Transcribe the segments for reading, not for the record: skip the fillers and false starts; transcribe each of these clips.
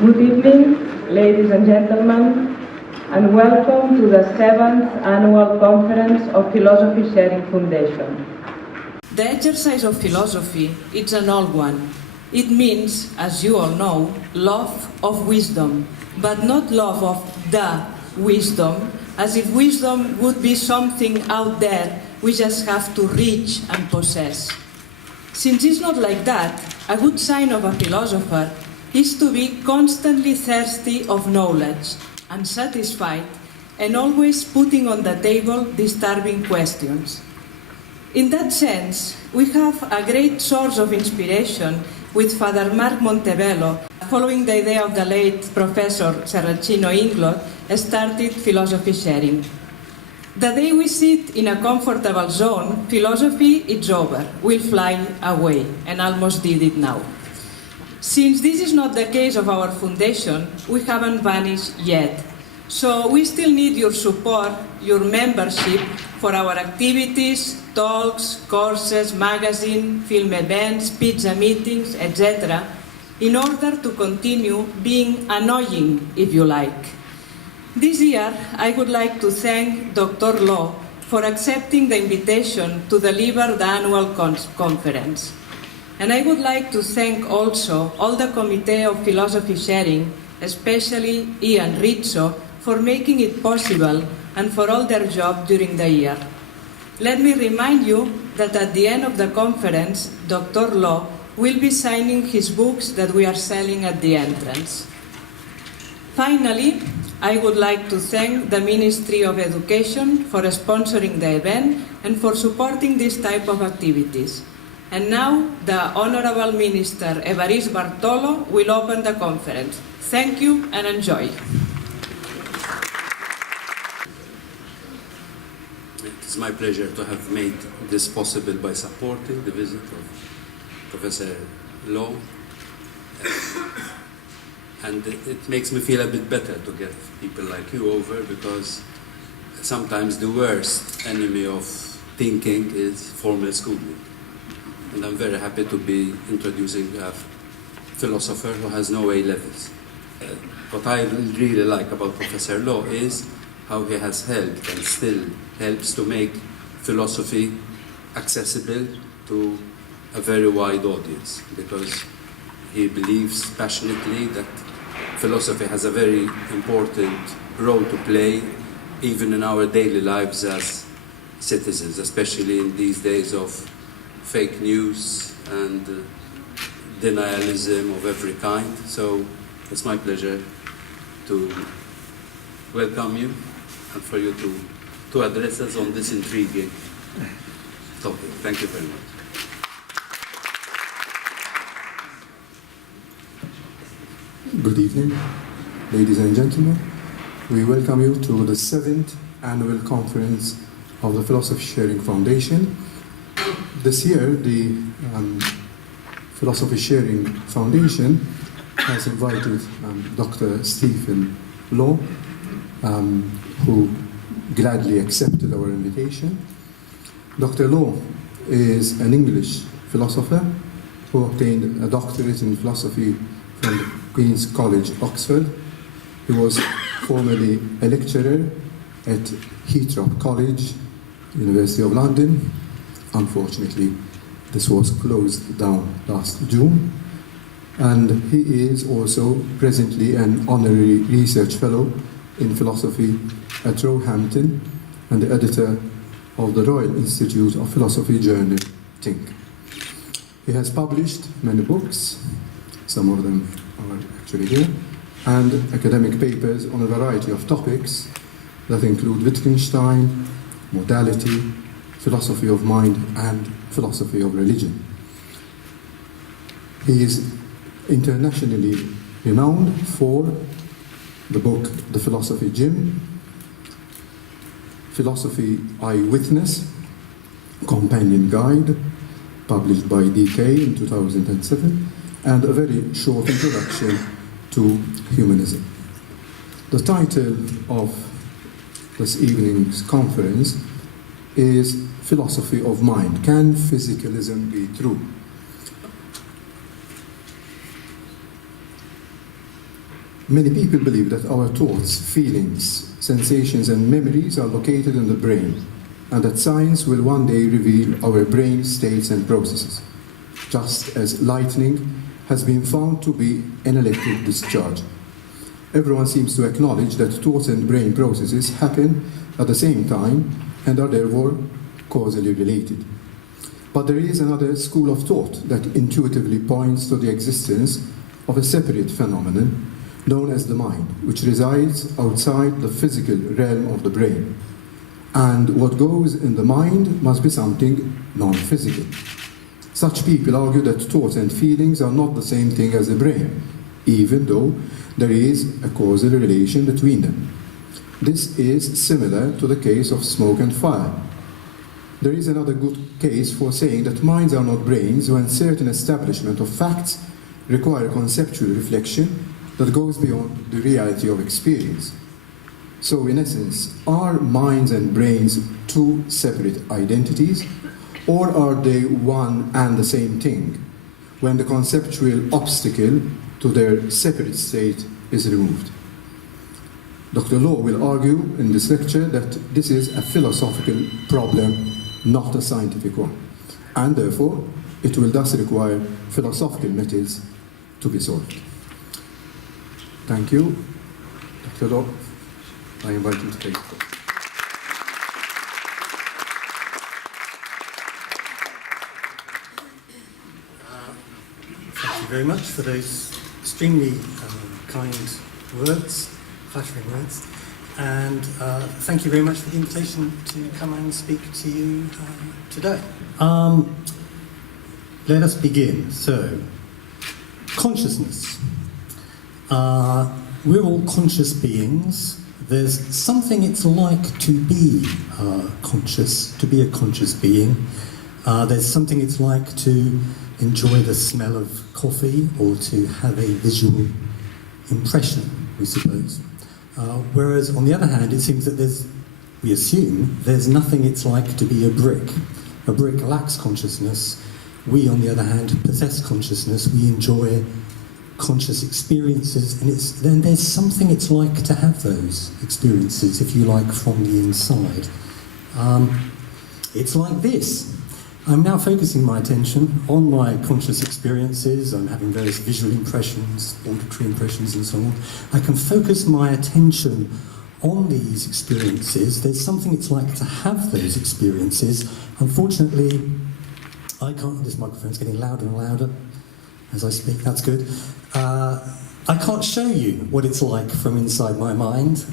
Good evening, ladies and gentlemen, and welcome to the 7th Annual Conference of Philosophy Sharing Foundation. The exercise of philosophy is an old one. It means, as you all know, love of wisdom, but not love of the wisdom, as if wisdom would be something out there we just have to reach and possess. Since it's not like that, a good sign of a philosopher is to be constantly thirsty of knowledge, unsatisfied, and always putting on the table disturbing questions. In that sense, we have a great source of inspiration with Father Mark Montebello, following the idea of the late Professor Serracino Inglot, started philosophy sharing. The day we sit in a comfortable zone, philosophy is over, will fly away, and almost did it now. Since this is not the case of our foundation, we haven't vanished yet. So we still need your support, your membership for our activities, talks, courses, magazine, film events, pizza meetings, etc., in order to continue being annoying, if you like. This year, I would like to thank Dr. Law for accepting the invitation to deliver the annual conference. And I would like to thank also all the Committee of Philosophy Sharing, especially Ian Rizzo, for making it possible and for all their job during the year. Let me remind you that at the end of the conference, Dr. Law will be signing his books that we are selling at the entrance. Finally, I would like to thank the Ministry of Education for sponsoring the event and for supporting this type of activities. And now, the Honorable Minister Evarist Bartolo will open the conference. Thank you and enjoy. It's my pleasure to have made this possible by supporting the visit of Professor Law. And it makes me feel a bit better to get people like you over, because sometimes the worst enemy of thinking is formal schooling. And I'm very happy to be introducing a philosopher who has no A-levels. What I really like about Professor Law is how he has helped and still helps to make philosophy accessible to a very wide audience, because he believes passionately that philosophy has a very important role to play even in our daily lives as citizens, especially in these days of fake news and denialism of every kind. So it's my pleasure to welcome you and for you to address us on this intriguing topic. Thank you very much. Good evening, ladies and gentlemen. We welcome you to the 7th Annual Conference of the Philosophy Sharing Foundation. This year, the Philosophy Sharing Foundation has invited Dr. Stephen Law, who gladly accepted our invitation. Dr. Law is an English philosopher who obtained a doctorate in philosophy from the Queen's College, Oxford. He was formerly a lecturer at Heathrow College, University of London. Unfortunately, this was closed down last June. And he is also presently an honorary research fellow in philosophy at Roehampton and the editor of the Royal Institute of Philosophy journal, Think. He has published many books, some of them are actually here, and academic papers on a variety of topics that include Wittgenstein, modality, philosophy of mind, and philosophy of religion. He is internationally renowned for the book The Philosophy Gym, Philosophy Eyewitness, Companion Guide, published by DK in 2007, and a very short introduction to humanism. The title of this evening's conference is Philosophy of Mind. Can physicalism be true? Many people believe that our thoughts, feelings, sensations and memories are located in the brain, and that science will one day reveal our brain states and processes, just as lightning has been found to be an electric discharge. Everyone seems to acknowledge that thoughts and brain processes happen at the same time and are therefore causally related. But there is another school of thought that intuitively points to the existence of a separate phenomenon known as the mind, which resides outside the physical realm of the brain. And what goes in the mind must be something non-physical. Such people argue that thoughts and feelings are not the same thing as the brain, even though there is a causal relation between them. This is similar to the case of smoke and fire. There is another good case for saying that minds are not brains when certain establishment of facts require conceptual reflection that goes beyond the reality of experience. So in essence, are minds and brains two separate identities, or are they one and the same thing when the conceptual obstacle to their separate state is removed? Dr. Law will argue in this lecture that this is a philosophical problem, not a scientific one, and therefore it will thus require philosophical methods to be solved. Thank you. Dr. Law, I invite you to take the floor. Thank you very much for those extremely kind words, flattering words, and thank you very much for the invitation to come and speak to you today. Let us begin. So, consciousness. We're all conscious beings. There's something it's like to be conscious, to be a conscious being. There's something it's like to enjoy the smell of coffee or to have a visual impression, we suppose. Whereas, on the other hand, it seems that we assume there's nothing it's like to be a brick. A brick lacks consciousness. We, on the other hand, possess consciousness. We enjoy conscious experiences, and then there's something it's like to have those experiences, if you like, from the inside. It's like this. I'm now focusing my attention on my conscious experiences. I'm having various visual impressions, auditory impressions, and so on. I can focus my attention on these experiences. There's something it's like to have those experiences. Unfortunately, I can't. This microphone's getting louder and louder as I speak. That's good. I can't show you what it's like from inside my mind.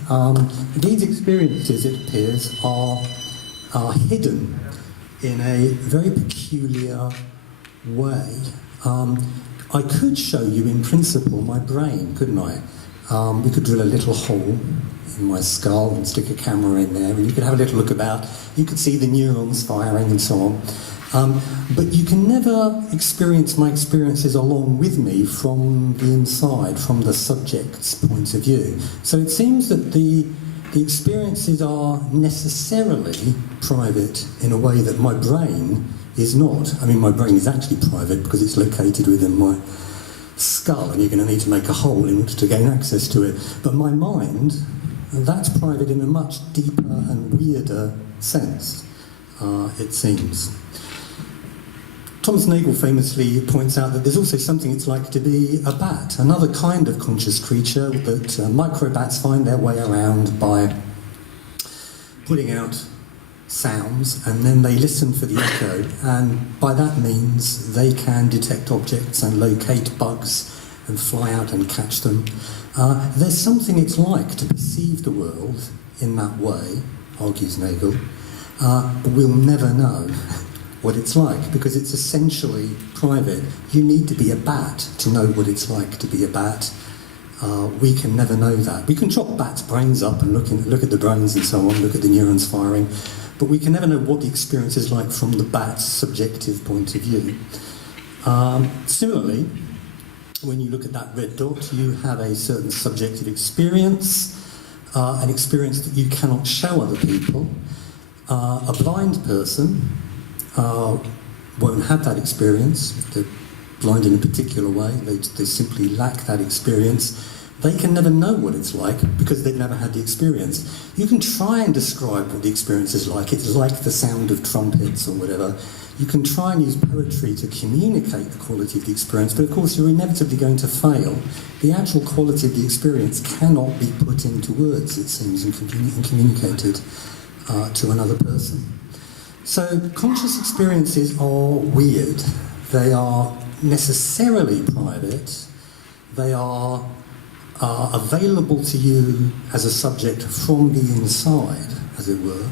These experiences, it appears, are hidden in a very peculiar way. I could show you, in principle, my brain, couldn't I? We could drill a little hole in my skull and stick a camera in there, and you could have a little look about. You could see the neurons firing and so on. But you can never experience my experiences along with me from the inside, from the subject's point of view. So it seems that the experiences are necessarily private in a way that my brain is not. I mean, my brain is actually private because it's located within my skull, and you're going to need to make a hole in order to gain access to it. But my mind, that's private in a much deeper and weirder sense, it seems. Thomas Nagel famously points out that there's also something it's like to be a bat, another kind of conscious creature that microbats find their way around by putting out sounds, and then they listen for the echo, and by that means they can detect objects and locate bugs and fly out and catch them. There's something it's like to perceive the world in that way, argues Nagel, but we'll never know what it's like, because it's essentially private. You need to be a bat to know what it's like to be a bat. We can never know that. We can chop bats' brains up and look at the brains and so on, look at the neurons firing, but we can never know what the experience is like from the bat's subjective point of view. Similarly, when you look at that red dot, you have a certain subjective experience, an experience that you cannot show other people. A blind person won't have that experience. They're blind in a particular way. They simply lack that experience. They can never know what it's like because they've never had the experience. You can try and describe what the experience is like. It's like the sound of trumpets or whatever. You can try and use poetry to communicate the quality of the experience, but of course you're inevitably going to fail. The actual quality of the experience cannot be put into words, it seems, and communicated to another person. So conscious experiences are weird. They are necessarily private. They are available to you as a subject from the inside, as it were,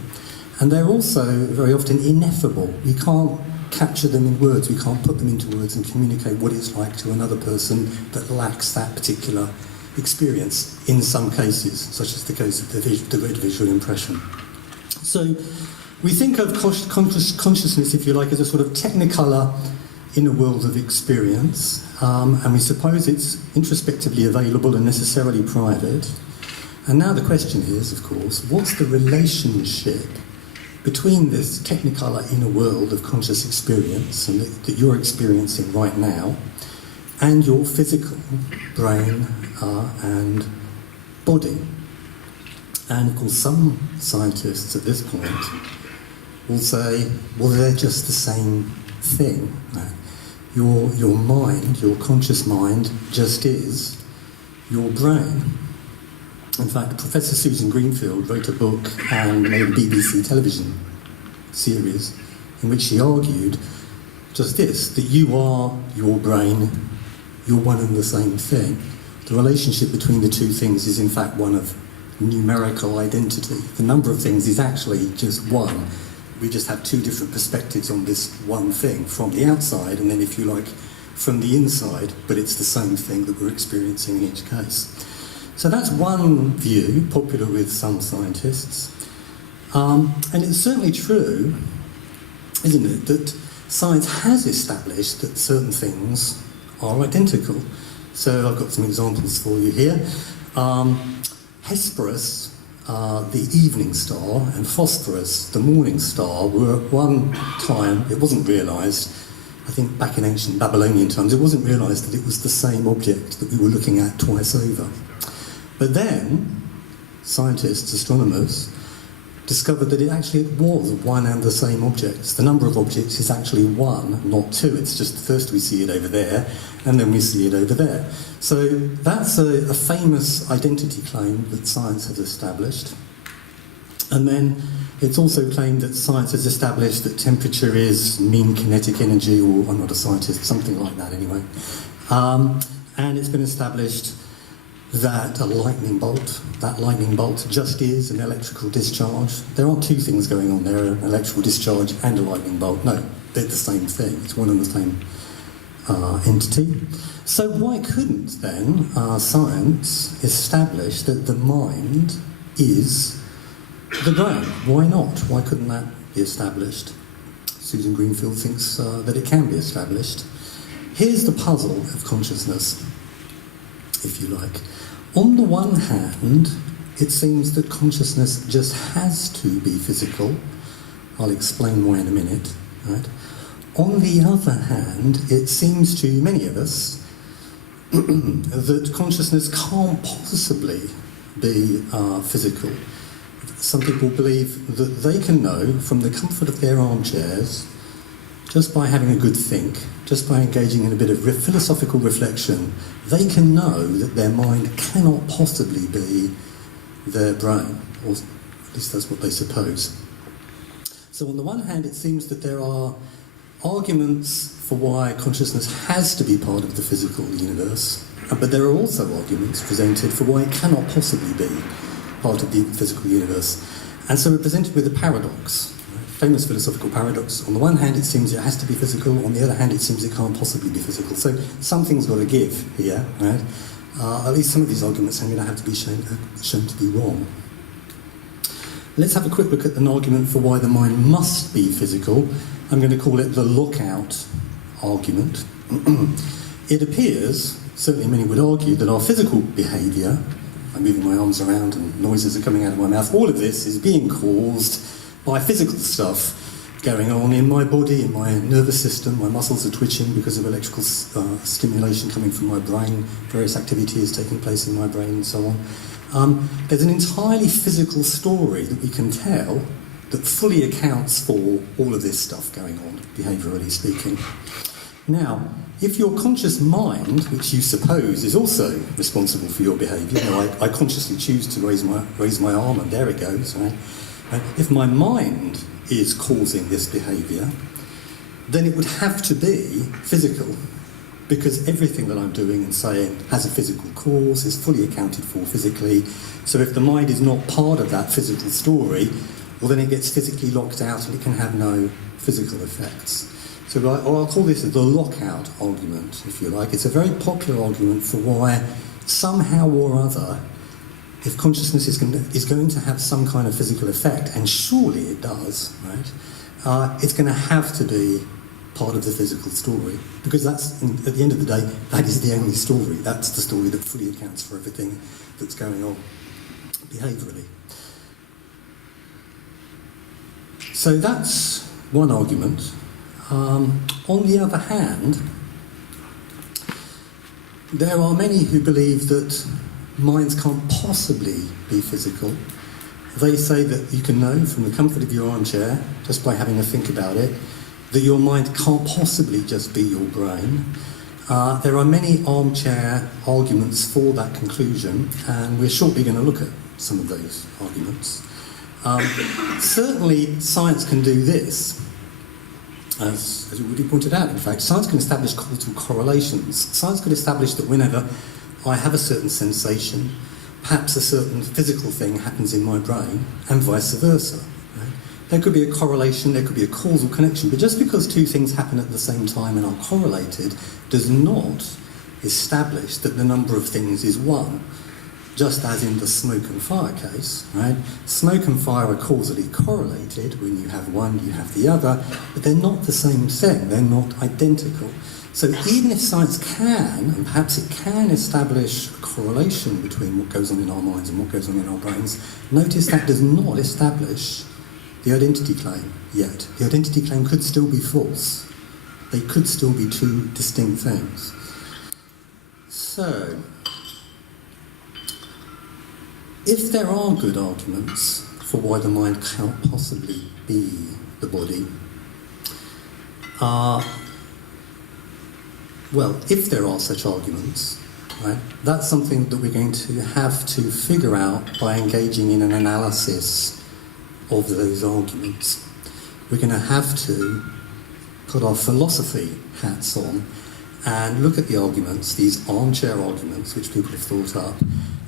and they're also very often ineffable. We can't capture them in words, we can't put them into words and communicate what it's like to another person that lacks that particular experience, in some cases, such as the case of the great visual impression. So we think of consciousness, if you like, as a sort of technicolor in a world of experience, and we suppose it's introspectively available and necessarily private. And now the question is, of course, what's the relationship between this technicolor inner world of conscious experience and that you're experiencing right now and your physical brain and body? And of course some scientists at this point will say, well, they're just the same thing. Your mind, your conscious mind, just is your brain. In fact, Professor Susan Greenfield wrote a book and made a BBC television series in which she argued just this, that you are your brain, you're one and the same thing. The relationship between the two things is in fact one of numerical identity. The number of things is actually just one. We just have two different perspectives on this one thing, from the outside and then, if you like, from the inside, but it's the same thing that we're experiencing in each case. So that's one view, popular with some scientists. And it's certainly true, isn't it, that science has established that certain things are identical. So I've got some examples for you here. Hesperus, the evening star, and Phosphorus, the morning star, were at one time, it wasn't realised, I think back in ancient Babylonian times, it wasn't realised that it was the same object that we were looking at twice over. But then, scientists, astronomers, discovered that it was one and the same objects. The number of objects is actually one, not two. It's just first we see it over there, and then we see it over there. So that's a famous identity claim that science has established. And then it's also claimed that science has established that temperature is mean kinetic energy, or I'm not a scientist, something like that anyway. And it's been established that a lightning bolt just is an electrical discharge. There aren't two things going on there, an electrical discharge and a lightning bolt. No, they're the same thing. It's one and the same entity. So why couldn't then science establish that the mind is the brain? Why not? Why couldn't that be established? Susan Greenfield thinks that it can be established. Here's the puzzle of consciousness, if you like. On the one hand, it seems that consciousness just has to be physical. I'll explain why in a minute. Right? On the other hand, it seems to many of us that consciousness can't possibly be physical. Some people believe that they can know from the comfort of their armchairs, just by having a good think, just by engaging in a bit of philosophical reflection, they can know that their mind cannot possibly be their brain, or at least that's what they suppose. So on the one hand, it seems that there are arguments for why consciousness has to be part of the physical universe, but there are also arguments presented for why it cannot possibly be part of the physical universe. And so we're presented with a paradox. Famous philosophical paradox. On the one hand, it seems it has to be physical. On the other hand, it seems it can't possibly be physical. So something's got to give here, right? At least some of these arguments are going to have to be shown to be wrong. Let's have a quick look at an argument for why the mind must be physical. I'm going to call it the lookout argument. It appears, certainly many would argue, that our physical behaviour, I'm moving my arms around and noises are coming out of my mouth, all of this is being caused by physical stuff going on in my body, in my nervous system. My muscles are twitching because of electrical stimulation coming from my brain. Various activities taking place in my brain and so on. There's an entirely physical story that we can tell that fully accounts for all of this stuff going on, behaviourally speaking. Now, if your conscious mind, which you suppose is also responsible for your behaviour, I consciously choose to raise my arm and there it goes, right? If my mind is causing this behaviour, then it would have to be physical, because everything that I'm doing and saying has a physical cause, is fully accounted for physically. So if the mind is not part of that physical story, well then it gets physically locked out and it can have no physical effects. So I'll call this the lockout argument, if you like. It's a very popular argument for why somehow or other, if consciousness is going to have some kind of physical effect, and surely it does, right? It's going to have to be part of the physical story, because that's, at the end of the day, that is the only story. That's the story that fully accounts for everything that's going on behaviourally. So that's one argument. On the other hand, there are many who believe that minds can't possibly be physical. They say that you can know from the comfort of your armchair, just by having a think about it, that your mind can't possibly just be your brain. There are many armchair arguments for that conclusion, and we're shortly going to look at some of those arguments. Certainly, science can do this. As you already pointed out, in fact, science can establish causal correlations. Science could establish that whenever I have a certain sensation, perhaps a certain physical thing happens in my brain, and vice versa. Right? There could be a correlation, there could be a causal connection, but just because two things happen at the same time and are correlated does not establish that the number of things is one. Just as in the smoke and fire case, right? Smoke and fire are causally correlated. When you have one, you have the other, but they're not the same thing. They're not identical. So even if science can, and perhaps it can establish a correlation between what goes on in our minds and what goes on in our brains, notice that does not establish the identity claim yet. The identity claim could still be false. They could still be two distinct things. So, if there are good arguments for why the mind cannot possibly be the body, well, if there are such arguments, right, that's something that we're going to have to figure out by engaging in an analysis of those arguments. We're going to have to put our philosophy hats on and look at the arguments, these armchair arguments which people have thought up,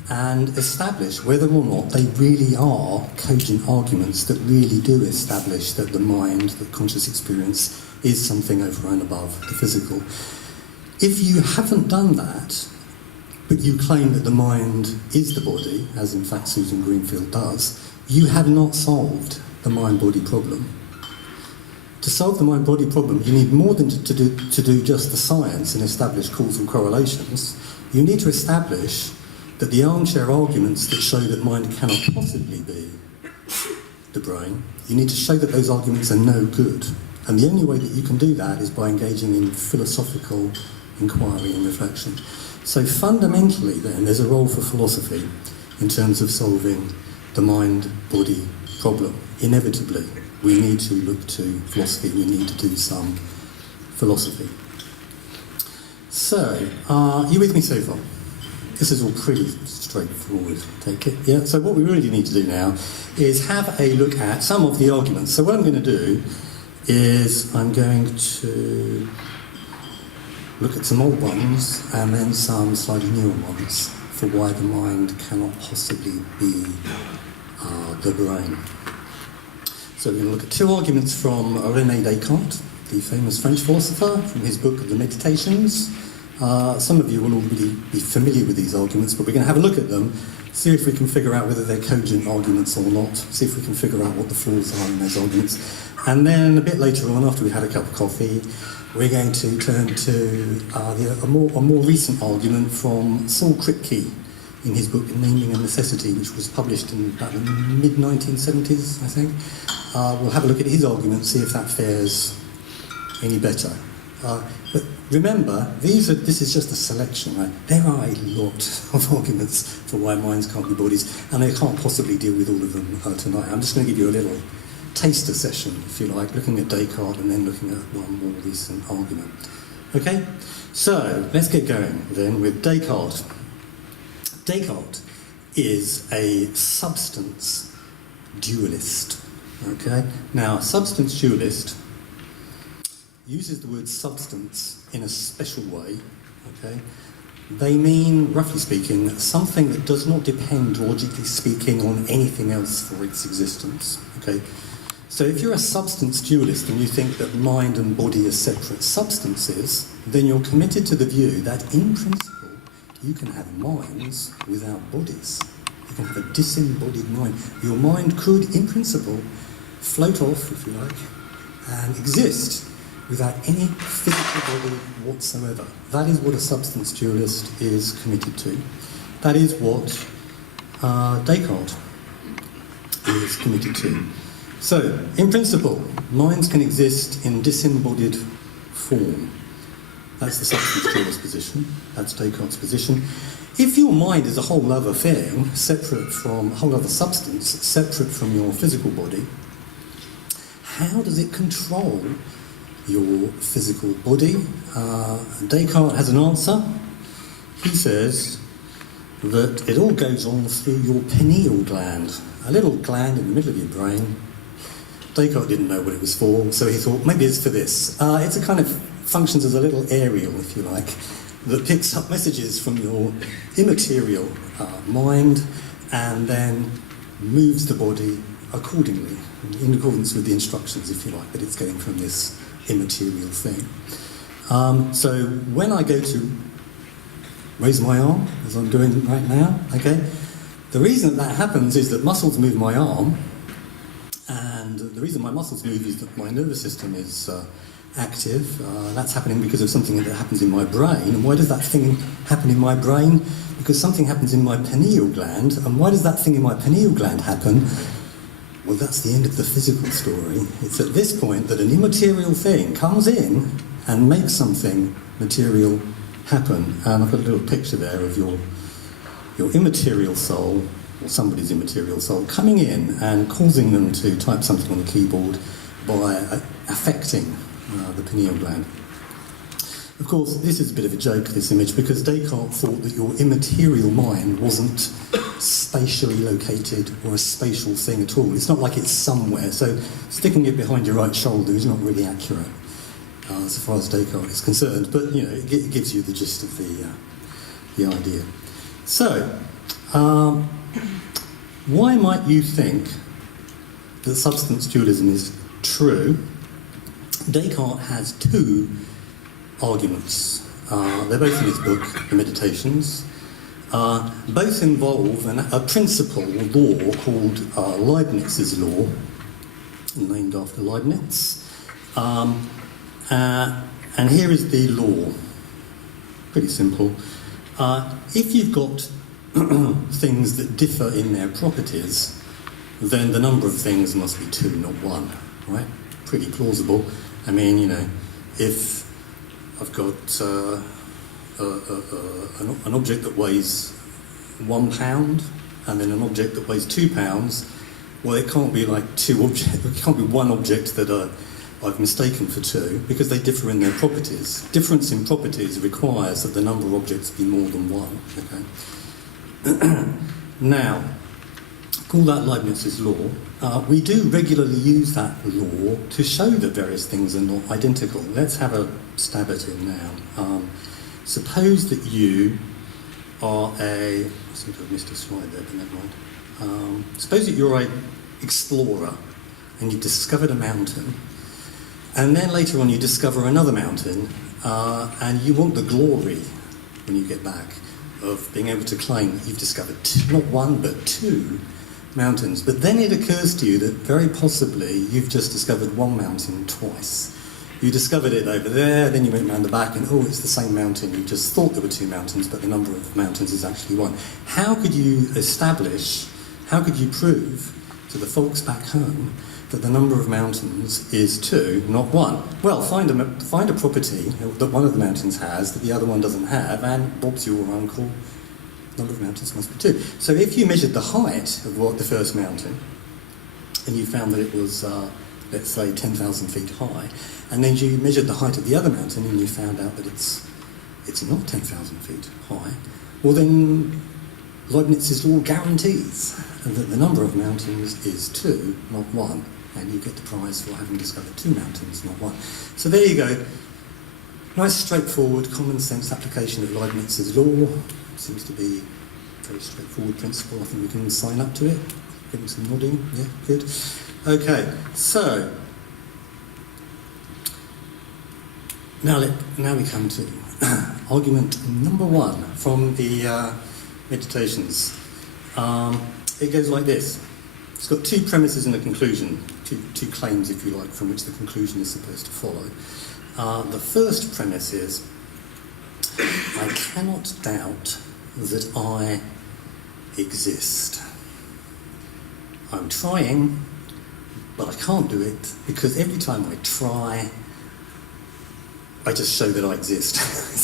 and establish whether or not they really are cogent arguments that really do establish that the mind, that conscious experience, is something over and above the physical. If you haven't done that, but you claim that the mind is the body, as in fact Susan Greenfield does, you have not solved the mind-body problem. To solve the mind-body problem, you need more than to do just the science and establish causal correlations. You need to establish that the armchair arguments that show that mind cannot possibly be the brain, you need to show that those arguments are no good. And the only way that you can do that is by engaging in philosophical inquiry and reflection. So fundamentally then, there's a role for philosophy in terms of solving the mind-body problem. Inevitably, we need to look to philosophy, we need to do some philosophy. So, are you with me so far? This is all pretty straightforward, take it. Yeah. So what we really need to do now is have a look at some of the arguments. So what I'm going to do is I'm going to look at some old ones and then some slightly newer ones for why the mind cannot possibly be the brain. So we're going to look at two arguments from René Descartes, the famous French philosopher, from his book The Meditations. Some of you will already be familiar with these arguments, but we're going to have a look at them, see if we can figure out whether they're cogent arguments or not, see if we can figure out what the flaws are in those arguments. And then a bit later on, after we've had a cup of coffee, we're going to turn to a more recent argument from Saul Kipke, in his book Naming a Necessity, which was published in about the mid-1970s, I think. We'll have a look at his argument, see if that fares any better. But remember, this is just a selection, right? There are a lot of arguments for why minds can't be bodies, and I can't possibly deal with all of them tonight. I'm just going to give you a little taster session, if you like, looking at Descartes and then looking at one more recent argument. Okay? So, let's get going then with Descartes. Descartes is a substance dualist. Okay? Now, a substance dualist uses the word substance in a special way. Okay? They mean, roughly speaking, something that does not depend, logically speaking, on anything else for its existence. Okay? So if you're a substance dualist and you think that mind and body are separate substances, then you're committed to the view that, in principle, you can have minds without bodies. You can have a disembodied mind. Your mind could, in principle, float off, if you like, and exist without any physical body whatsoever. That is what a substance dualist is committed to. That is what Descartes is committed to. So, in principle, minds can exist in disembodied form. That's the substance dualist position. That's Descartes' position. If your mind is a whole other thing, separate from a whole other substance, separate from your physical body, how does it control your physical body? Descartes has an answer. He says that it all goes on through your pineal gland, a little gland in the middle of your brain. Descartes didn't know what it was for, so he thought, maybe it's for this. It's a kind of functions as a little aerial, if you like, that picks up messages from your immaterial mind and then moves the body accordingly, in accordance with the instructions, if you like, that it's getting from this immaterial thing. So when I go to raise my arm, as I'm doing right now, okay, the reason that happens is that muscles move my arm, and the reason my muscles move is that my nervous system is active. That's happening because of something that happens in my brain. And why does that thing happen in my brain? Because something happens in my pineal gland. And why does that thing in my pineal gland happen? Well, that's the end of the physical story. It's at this point that an immaterial thing comes in and makes something material happen. And I've got a little picture there of your immaterial soul, or somebody's immaterial soul, coming in and causing them to type something on the keyboard by affecting the pineal gland. Of course, this is a bit of a joke, this image, because Descartes thought that your immaterial mind wasn't spatially located or a spatial thing at all. It's not like it's somewhere, so sticking it behind your right shoulder is not really accurate as far as Descartes is concerned, but you know, it gives you the gist of the idea. So, why might you think that substance dualism is true? Descartes has two arguments. They're both in his book, The Meditations. Both involve a principle or law called Leibniz's law, named after Leibniz. And here is the law. Pretty simple. If you've got things that differ in their properties, then the number of things must be two, not one, right? Pretty plausible. I mean, you know, if I've got an object that weighs 1 pound and then an object that weighs 2 pounds, well, it can't be like two objects. It can't be one object that I've mistaken for two, because they differ in their properties. Difference in properties requires that the number of objects be more than one. Okay. Now, call that Leibniz's law. We do regularly use that law to show that various things are not identical. Let's have a stab at it now. Suppose that you are I seem to have missed a slide there, but never mind. Suppose that you're an explorer and you've discovered a mountain, and then later on you discover another mountain, and you want the glory when you get back of being able to claim that you've discovered not one but two mountains. But then it occurs to you that very possibly you've just discovered one mountain twice. You discovered it over there, then you went round the back and, oh, it's the same mountain. You just thought there were two mountains, but the number of mountains is actually one. How could you prove to the folks back home that the number of mountains is two, not one? Well, find a property that one of the mountains has that the other one doesn't have, and Bob's your uncle, number of mountains must be two. So if you measured the height of the first mountain, and you found that it was, let's say, 10,000 feet high, and then you measured the height of the other mountain and you found out that it's not 10,000 feet high, well then Leibniz's law guarantees that the number of mountains is two, not one, and you get the prize for having discovered two mountains, not one. So there you go. Nice, straightforward, common sense application of Leibniz's law. Seems to be a very straightforward principle. I think we can sign up to it. Getting some nodding. Yeah, good. Okay, so now we come to argument number one from the Meditations. It goes like this. It's got two premises and a conclusion, two claims, if you like, from which the conclusion is supposed to follow. The first premise is, I cannot doubt that I exist. I'm trying, but I can't do it because every time I try, I just show that I exist.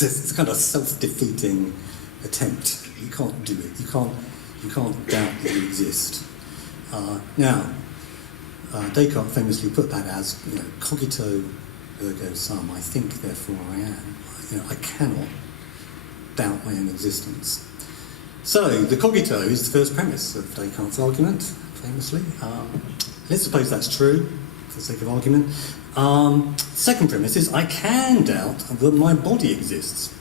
It's kind of a self-defeating attempt. You can't do it. You can't doubt that you exist. Now, Descartes famously put that as, cogito ergo sum. I think, therefore I am. I cannot doubt my own existence. So the cogito is the first premise of Descartes' argument, famously. Let's suppose that's true, for the sake of argument. Second premise is I can doubt that my body exists.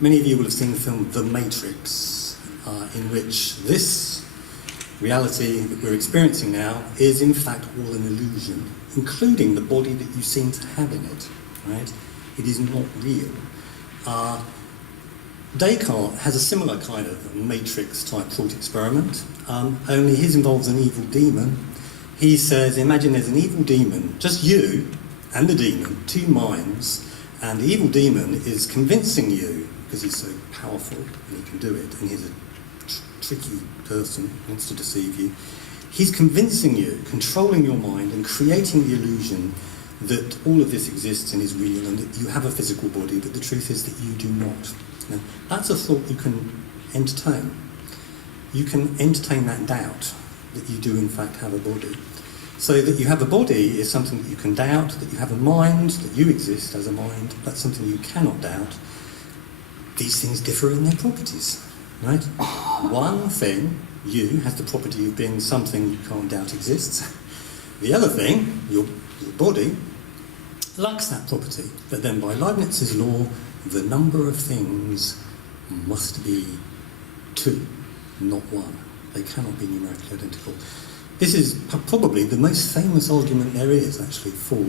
Many of you will have seen the film The Matrix, in which this reality that we're experiencing now is in fact all an illusion, including the body that you seem to have in it, right? It is not real. Descartes has a similar kind of matrix-type thought experiment, only his involves an evil demon. He says, imagine there's an evil demon, just you and the demon, two minds, and the evil demon is convincing you, because he's so powerful and he can do it, and he's a tricky person, wants to deceive you. He's convincing you, controlling your mind and creating the illusion that all of this exists and is real and that you have a physical body, but the truth is that you do not. Now, that's a thought you can entertain. You can entertain that doubt that you do in fact have a body. So that you have a body is something that you can doubt, that you have a mind, that you exist as a mind, that's something you cannot doubt. These things differ in their properties, right? One thing, you, has the property of being something you can't doubt exists. The other thing, your body, lacks that property. But then by Leibniz's law, the number of things must be two, not one. They cannot be numerically identical. This is probably the most famous argument there is, actually, for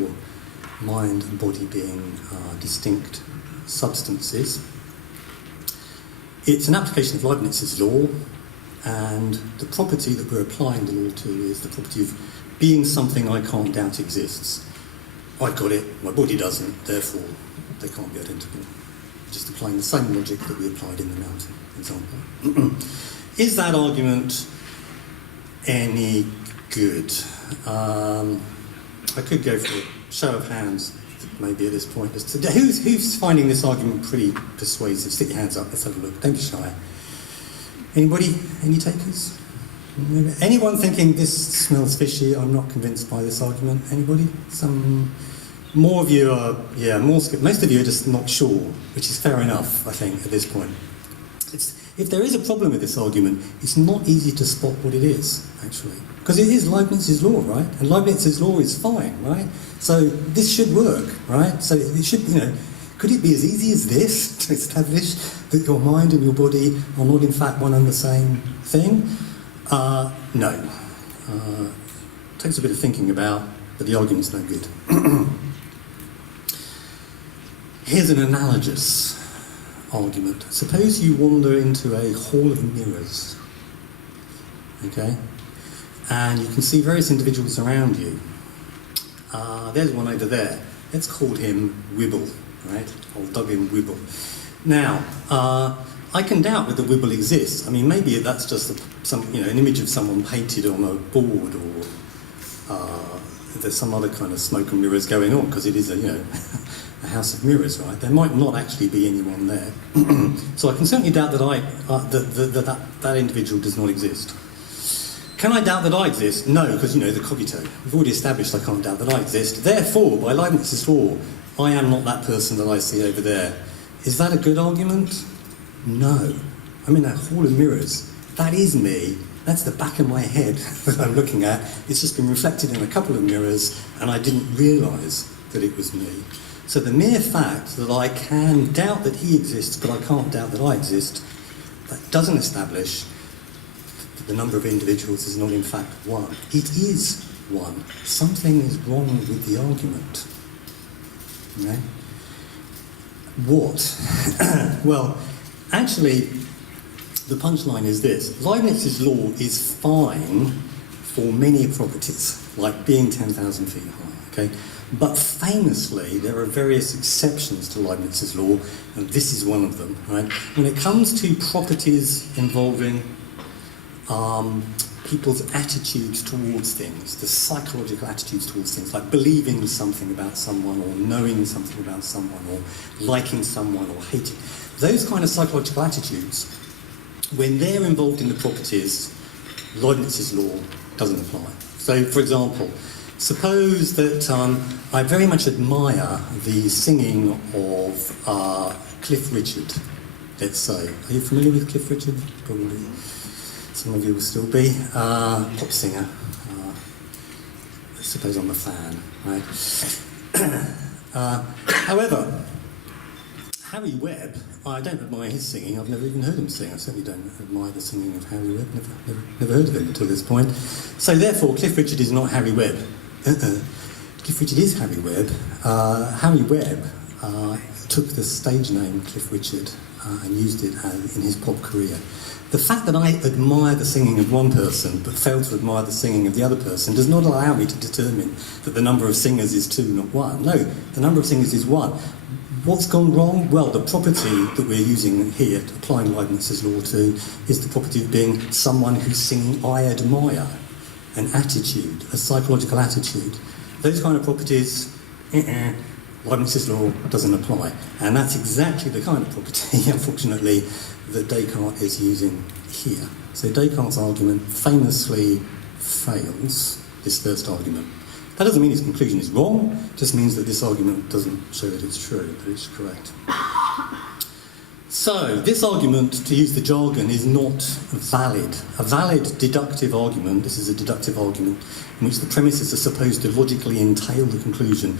mind and body being distinct substances. It's an application of Leibniz's law, and the property that we're applying the law to is the property of being something I can't doubt exists. I've got it, my body doesn't, therefore they can't be identical. Just applying the same logic that we applied in the mountain example. Is that argument any good? I could go for a show of hands, maybe at this point. Who's finding this argument pretty persuasive? Stick your hands up, let's have a look. Don't be shy. Anybody? Any takers? Anyone thinking this smells fishy? I'm not convinced by this argument. Anybody? More of you are, most of you are just not sure, which is fair enough, I think, at this point. If there is a problem with this argument, it's not easy to spot what it is, actually. Because it is Leibniz's law, right? And Leibniz's law is fine, right? So this should work, right? So it should, could it be as easy as this to establish that your mind and your body are not in fact one and the same thing? No. Takes a bit of thinking about, but the argument's no good. Here's an analogous argument. Suppose you wander into a hall of mirrors, okay? And you can see various individuals around you. There's one over there. Let's call him Wibble, right? I'll dub him Wibble. Now, I can doubt whether Wibble exists. I mean, maybe that's just an image of someone painted on a board, or there's some other kind of smoke and mirrors going on, because it is a house of mirrors, right? There might not actually be anyone there. So I can certainly doubt that that individual does not exist. Can I doubt that I exist? No, because, the cogito. We've already established I can't doubt that I exist. Therefore, by Leibniz's law, I am not that person that I see over there. Is that a good argument? No. I'm in a hall of mirrors. That is me. That's the back of my head that I'm looking at. It's just been reflected in a couple of mirrors, and I didn't realise that it was me. So the mere fact that I can doubt that he exists, but I can't doubt that I exist, that doesn't establish that the number of individuals is not in fact one. It is one. Something is wrong with the argument. Okay? What? Well, actually, the punchline is this. Leibniz's law is fine for many properties, like being 10,000 feet high, okay? But famously, there are various exceptions to Leibniz's law, and this is one of them, right? When it comes to properties involving people's attitudes towards things, the psychological attitudes towards things, like believing something about someone, or knowing something about someone, or liking someone, or hating, those kind of psychological attitudes, when they're involved in the properties, Leibniz's law doesn't apply. So, for example, suppose that I very much admire the singing of Cliff Richard, let's say. Are you familiar with Cliff Richard? Probably. Some of you will still be. Pop singer. I suppose I'm a fan, right? However, Harry Webb, I don't admire his singing. I've never even heard him sing. I certainly don't admire the singing of Harry Webb. Never heard of him until this point. So therefore, Cliff Richard is not Harry Webb. Cliff Richard is Harry Webb. Harry Webb took the stage name Cliff Richard and used it in his pop career. The fact that I admire the singing of one person but fail to admire the singing of the other person does not allow me to determine that the number of singers is 2, not 1. No, the number of singers is 1. What's gone wrong? Well, the property that we're using here, applying Leibniz's law to, is the property of being someone who's singing I admire, an attitude, a psychological attitude. Those kind of properties, Leibniz's law doesn't apply. And that's exactly the kind of property, unfortunately, that Descartes is using here. So Descartes' argument famously fails this first argument. That doesn't mean his conclusion is wrong, it just means that this argument doesn't show that it's true, that it's correct. So, this argument, to use the jargon, is not valid. A valid deductive argument, this is a deductive argument, in which the premises are supposed to logically entail the conclusion.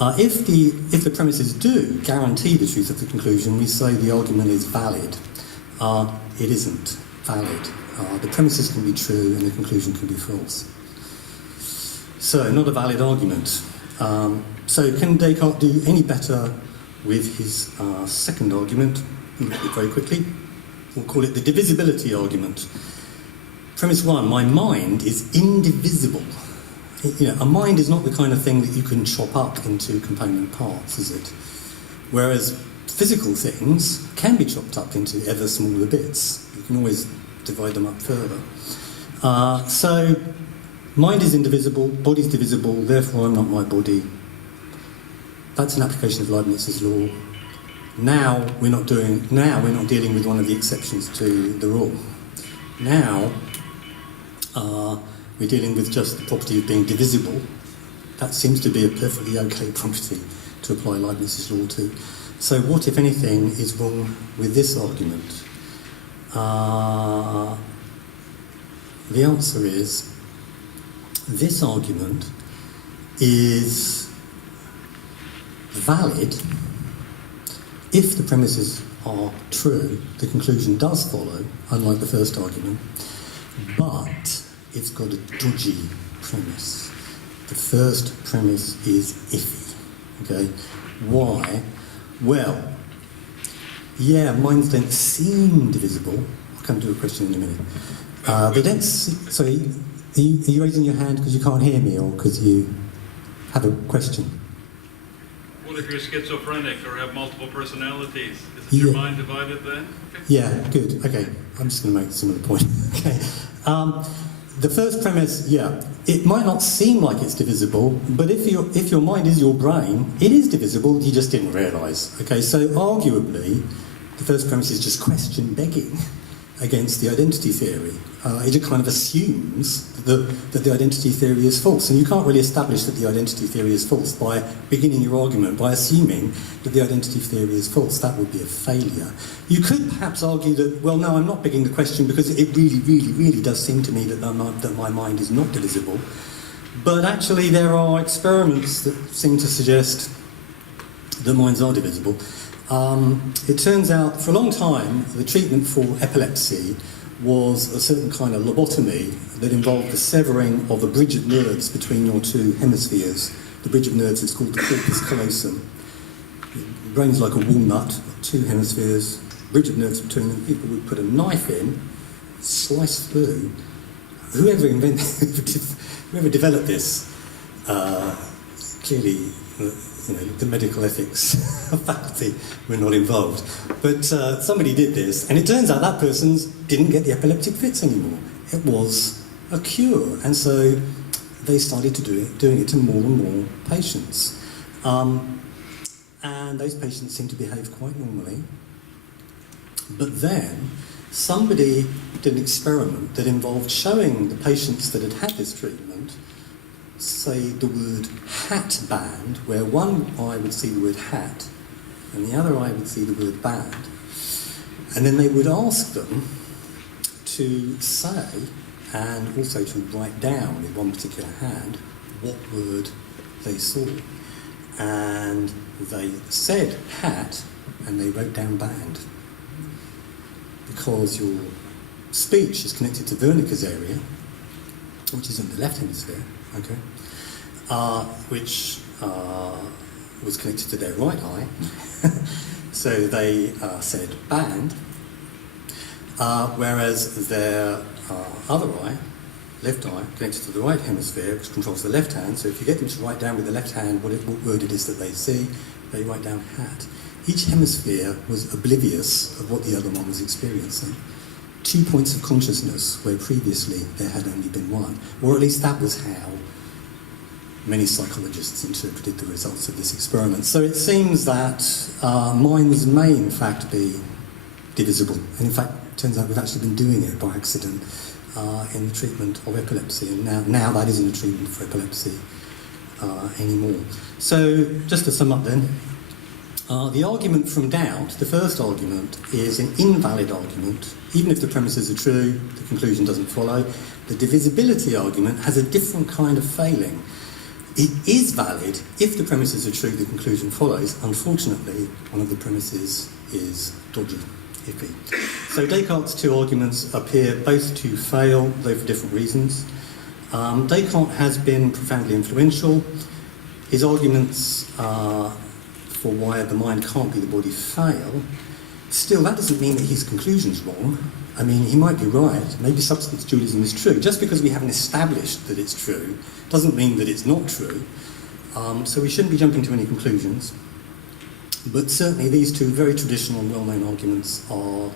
If the premises do guarantee the truth of the conclusion, we say the argument is valid. It isn't valid. The premises can be true and the conclusion can be false. So, not a valid argument. So, can Descartes do any better with his second argument? Look at it very quickly. We'll call it the divisibility argument. Premise 1, my mind is indivisible. A mind is not the kind of thing that you can chop up into component parts, is it? Whereas physical things can be chopped up into ever smaller bits. You can always divide them up further. So, mind is indivisible, body's divisible, therefore I'm not my body. That's an application of Leibniz's law. Now we're not dealing with one of the exceptions to the rule. Now we're dealing with just the property of being divisible. That seems to be a perfectly okay property to apply Leibniz's law to. So what, if anything, is wrong with this argument? The answer is, this argument is valid if the premises are true. The conclusion does follow, unlike the first argument, but it's got a dodgy premise. The first premise is iffy. Okay, why? Well, yeah, minds don't seem divisible. I'll come to a question in a minute. They don't. Sorry, are you raising your hand because you can't hear me, or because you have a question. What if you're schizophrenic or have multiple personalities? Is your mind divided then? Okay. Yeah, good. Okay, I'm just going to make a similar point. Okay. The first premise, it might not seem like it's divisible, but if your mind is your brain, it is divisible, you just didn't realise. Okay, so arguably, the first premise is just question begging against the identity theory. It just kind of assumes that the identity theory is false, and you can't really establish that the identity theory is false by beginning your argument by assuming that the identity theory is false. That would be a failure. You could perhaps argue that, well, no, I'm not begging the question because it really, really, really does seem to me that my mind is not divisible. But actually there are experiments that seem to suggest that minds are divisible. It turns out, for a long time, the treatment for epilepsy was a certain kind of lobotomy that involved the severing of a bridge of nerves between your two hemispheres. The bridge of nerves is called the corpus callosum. The brain's like a walnut, two hemispheres, bridge of nerves between them. People would put a knife in, slice through. Whoever developed this, clearly, the medical ethics faculty were not involved. But somebody did this, and it turns out that person didn't get the epileptic fits anymore. It was a cure, and so they started doing it to more and more patients. And those patients seemed to behave quite normally. But then somebody did an experiment that involved showing the patients that had had this treatment say the word hat band, where one eye would see the word hat and the other eye would see the word band, and then they would ask them to say and also to write down with one particular hand what word they saw, and they said hat and they wrote down band, because your speech is connected to Wernicke's area, which is in the left hemisphere, okay, which was connected to their right eye. So they said band, whereas their other eye, left eye, connected to the right hemisphere, which controls the left hand. So if you get them to write down with the left hand what word it is that they see, they write down hat. Each hemisphere was oblivious of what the other one was experiencing. 2 points of consciousness where previously there had only been one, or at least that was how many psychologists interpreted the results of this experiment. So it seems that minds may in fact be divisible, and in fact it turns out we've actually been doing it by accident in the treatment of epilepsy, and now that isn't a treatment for epilepsy anymore. So just to sum up then, the argument from doubt, the first argument, is an invalid argument. Even if the premises are true, the conclusion doesn't follow. The divisibility argument has a different kind of failing. It is valid if the premises are true, the conclusion follows. Unfortunately, one of the premises is dodgy, iffy. So Descartes' two arguments appear both to fail, though for different reasons. Descartes has been profoundly influential. His arguments for why the mind can't be the body fail. Still, that doesn't mean that his conclusion's wrong. I mean, he might be right. Maybe substance dualism is true. Just because we haven't established that it's true doesn't mean that it's not true. So we shouldn't be jumping to any conclusions. But certainly these two very traditional and well-known arguments are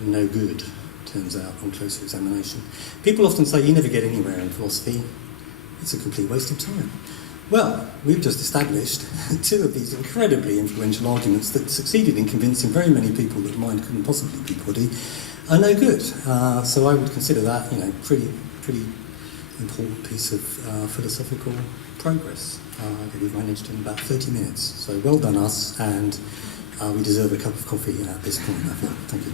no good, turns out, on closer examination. People often say you never get anywhere in philosophy. It's a complete waste of time. Well, we've just established two of these incredibly influential arguments that succeeded in convincing very many people that mind couldn't possibly be body are no good. So I would consider that, pretty important piece of philosophical progress that we've managed in about 30 minutes. So well done us, and we deserve a cup of coffee at this point, I feel. Thank you.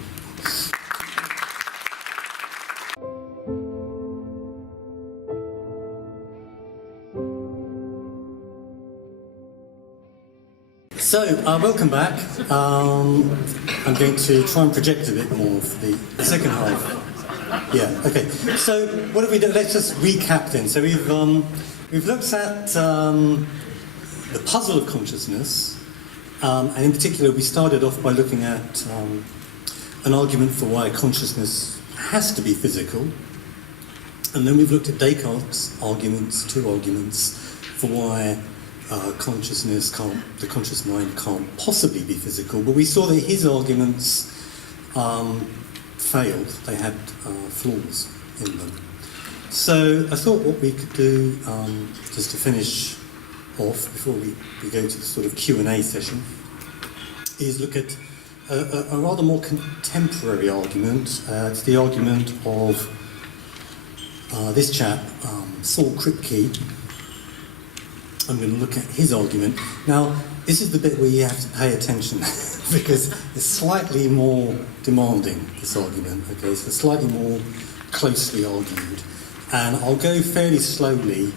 So, welcome back. I'm going to try and project a bit more for the second half. Yeah, okay. So, what have we done? Let's just recap then. So, we've looked at the puzzle of consciousness, and in particular, we started off by looking at an argument for why consciousness has to be physical, and then we've looked at Descartes' arguments, two arguments, for why the conscious mind can't possibly be physical, but we saw that his arguments failed. They had flaws in them. So I thought what we could do, just to finish off before we go to the sort of Q&A session, is look at a rather more contemporary argument. It's the argument of this chap, Saul Kipke. I'm going to look at his argument. Now, this is the bit where you have to pay attention because it's slightly more demanding, this argument. Okay, so it's slightly more closely argued. And I'll go fairly slowly,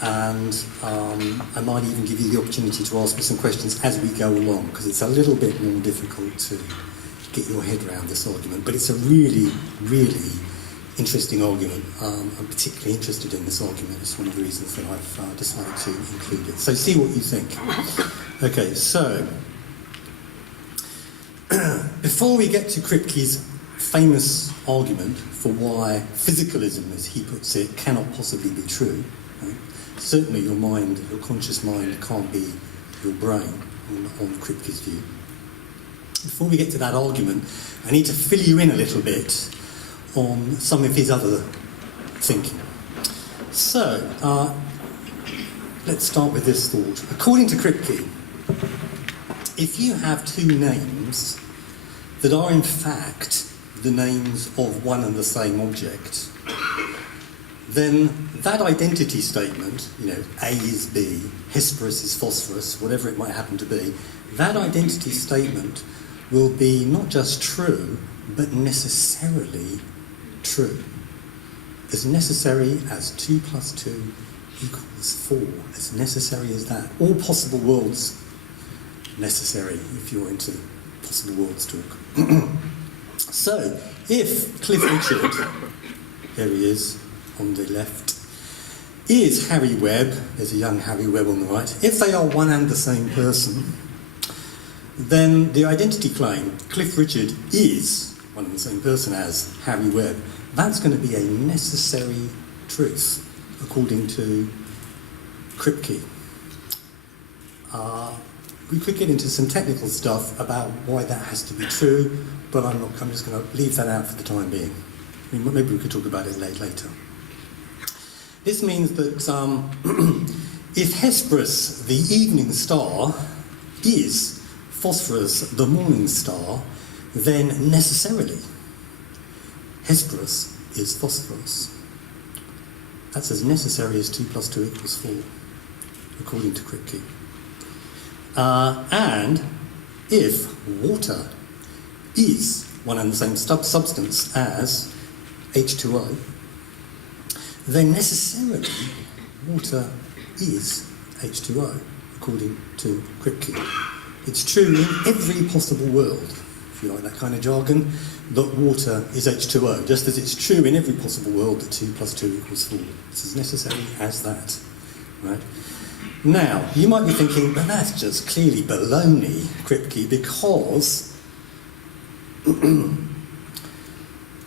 and I might even give you the opportunity to ask me some questions as we go along, because it's a little bit more difficult to get your head around this argument. But it's a really, really interesting argument. I'm particularly interested in this argument. It's one of the reasons that I've decided to include it. So see what you think. Okay, so before we get to Kipke's famous argument for why physicalism, as he puts it, cannot possibly be true, right? Certainly your mind, your conscious mind, can't be your brain on Kipke's view. Before we get to that argument, I need to fill you in a little bit on some of his other thinking. So, let's start with this thought. According to Kipke, if you have two names that are in fact the names of one and the same object, then that identity statement, A is B, Hesperus is phosphorus, whatever it might happen to be, that identity statement will be not just true, but necessarily true. As necessary as 2 + 2 = 4. As necessary as that. All possible worlds necessary, if you're into possible worlds talk. So, if Cliff Richard, there he is on the left, is Harry Webb, there's a young Harry Webb on the right, if they are one and the same person, then the identity claim, Cliff Richard is one and the same person as Harry Webb, that's going to be a necessary truth, according to Kipke. We could get into some technical stuff about why that has to be true, but I'm just going to leave that out for the time being. Maybe we could talk about it later. This means that if Hesperus, the evening star, is Phosphorus, the morning star, then necessarily Hesperus is phosphorus. That's as necessary as 2 + 2 = 4, according to Kipke. And if water is one and the same substance as H2O, then necessarily water is H2O, according to Kipke. It's true in every possible world, if you like that kind of jargon, that water is H2O, just as it's true in every possible world that 2 + 2 = 4. It's as necessary as that, right? Now, you might be thinking, but that's just clearly baloney, Kipke, because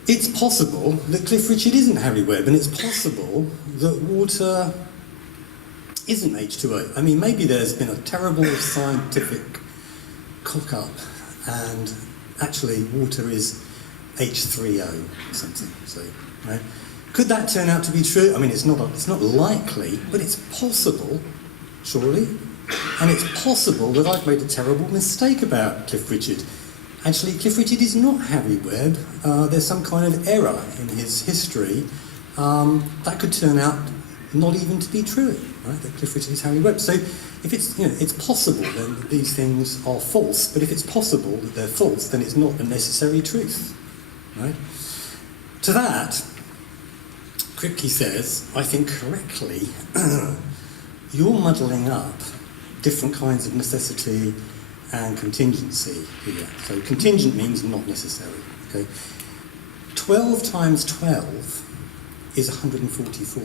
it's possible that Cliff Richard isn't Harry Webb, and it's possible that water isn't H2O. I mean, maybe there's been a terrible scientific cock-up, and actually water is H3O or something. So, right? Could that turn out to be true? I mean, it's not likely, but it's possible, surely. And it's possible that I've made a terrible mistake about Cliff Richard. Actually, Cliff Richard is not Harry Webb. There's some kind of error in his history that could turn out not even to be true, right? That Cliff Richard is Harry Webb. So, if it's possible then that these things are false. But if it's possible that they're false, then it's not a necessary truth, right? To that, Kipke says, I think correctly, you're muddling up different kinds of necessity and contingency here. So contingent means not necessary. Okay, 12 times 12 is 144.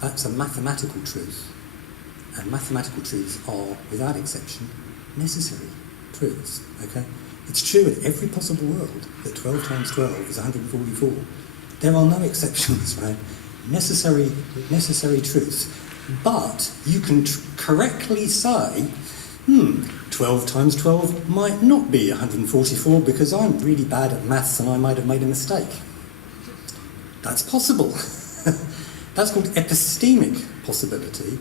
That's a mathematical truth, and mathematical truths are, without exception, necessary truths. Okay, it's true in every possible world that 12 times 12 is 144. There are no exceptions, right? Necessary truths. But you can correctly say, 12 times 12 might not be 144 because I'm really bad at maths and I might have made a mistake. That's possible. That's called epistemic possibility,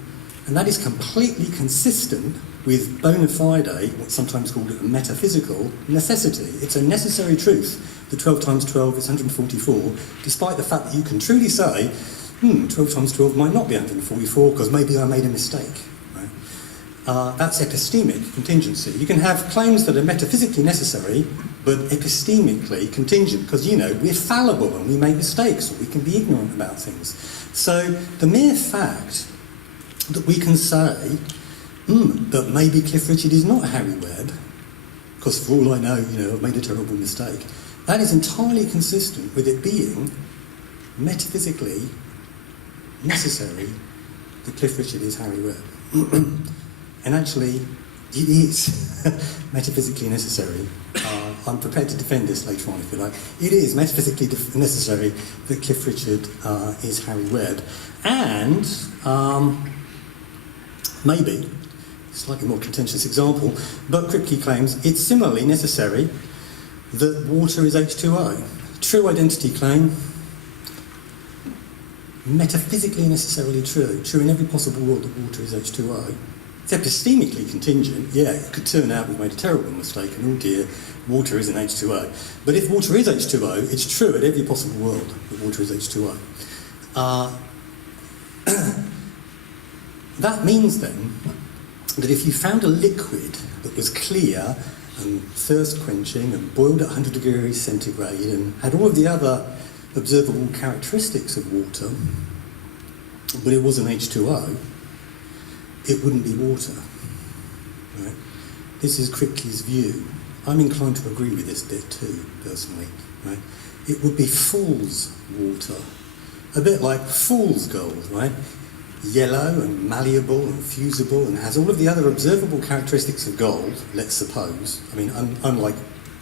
and that is completely consistent with bona fide, what's sometimes called a metaphysical necessity. It's a necessary truth that 12 times 12 is 144, despite the fact that you can truly say, 12 times 12 might not be 144 because maybe I made a mistake. Right? That's epistemic contingency. You can have claims that are metaphysically necessary, but epistemically contingent, because, we're fallible and we make mistakes, or we can be ignorant about things. So the mere fact that we can say that maybe Cliff Richard is not Harry Webb, because for all I know, I've made a terrible mistake, that is entirely consistent with it being metaphysically necessary that Cliff Richard is Harry Webb. And actually, it is metaphysically necessary. I'm prepared to defend this later on, if you like. It is metaphysically necessary that Cliff Richard is Harry Webb. And maybe, slightly more contentious example, but Kipke claims it's similarly necessary that water is H2O. True identity claim, metaphysically necessarily true. True in every possible world that water is H2O. It's epistemically contingent. Yeah, it could turn out we've made a terrible mistake and oh dear, water isn't H2O. But if water is H2O, it's true at every possible world that water is H2O. That means then that if you found a liquid that was clear and thirst quenching and boiled at 100 degrees centigrade and had all of the other observable characteristics of water, but it wasn't H2O, it wouldn't be water. Right? This is Kipke's view. I'm inclined to agree with this bit too, personally. Right? It would be fool's water, a bit like fool's gold, right? Yellow and malleable and fusible and has all of the other observable characteristics of gold, let's suppose. I mean, unlike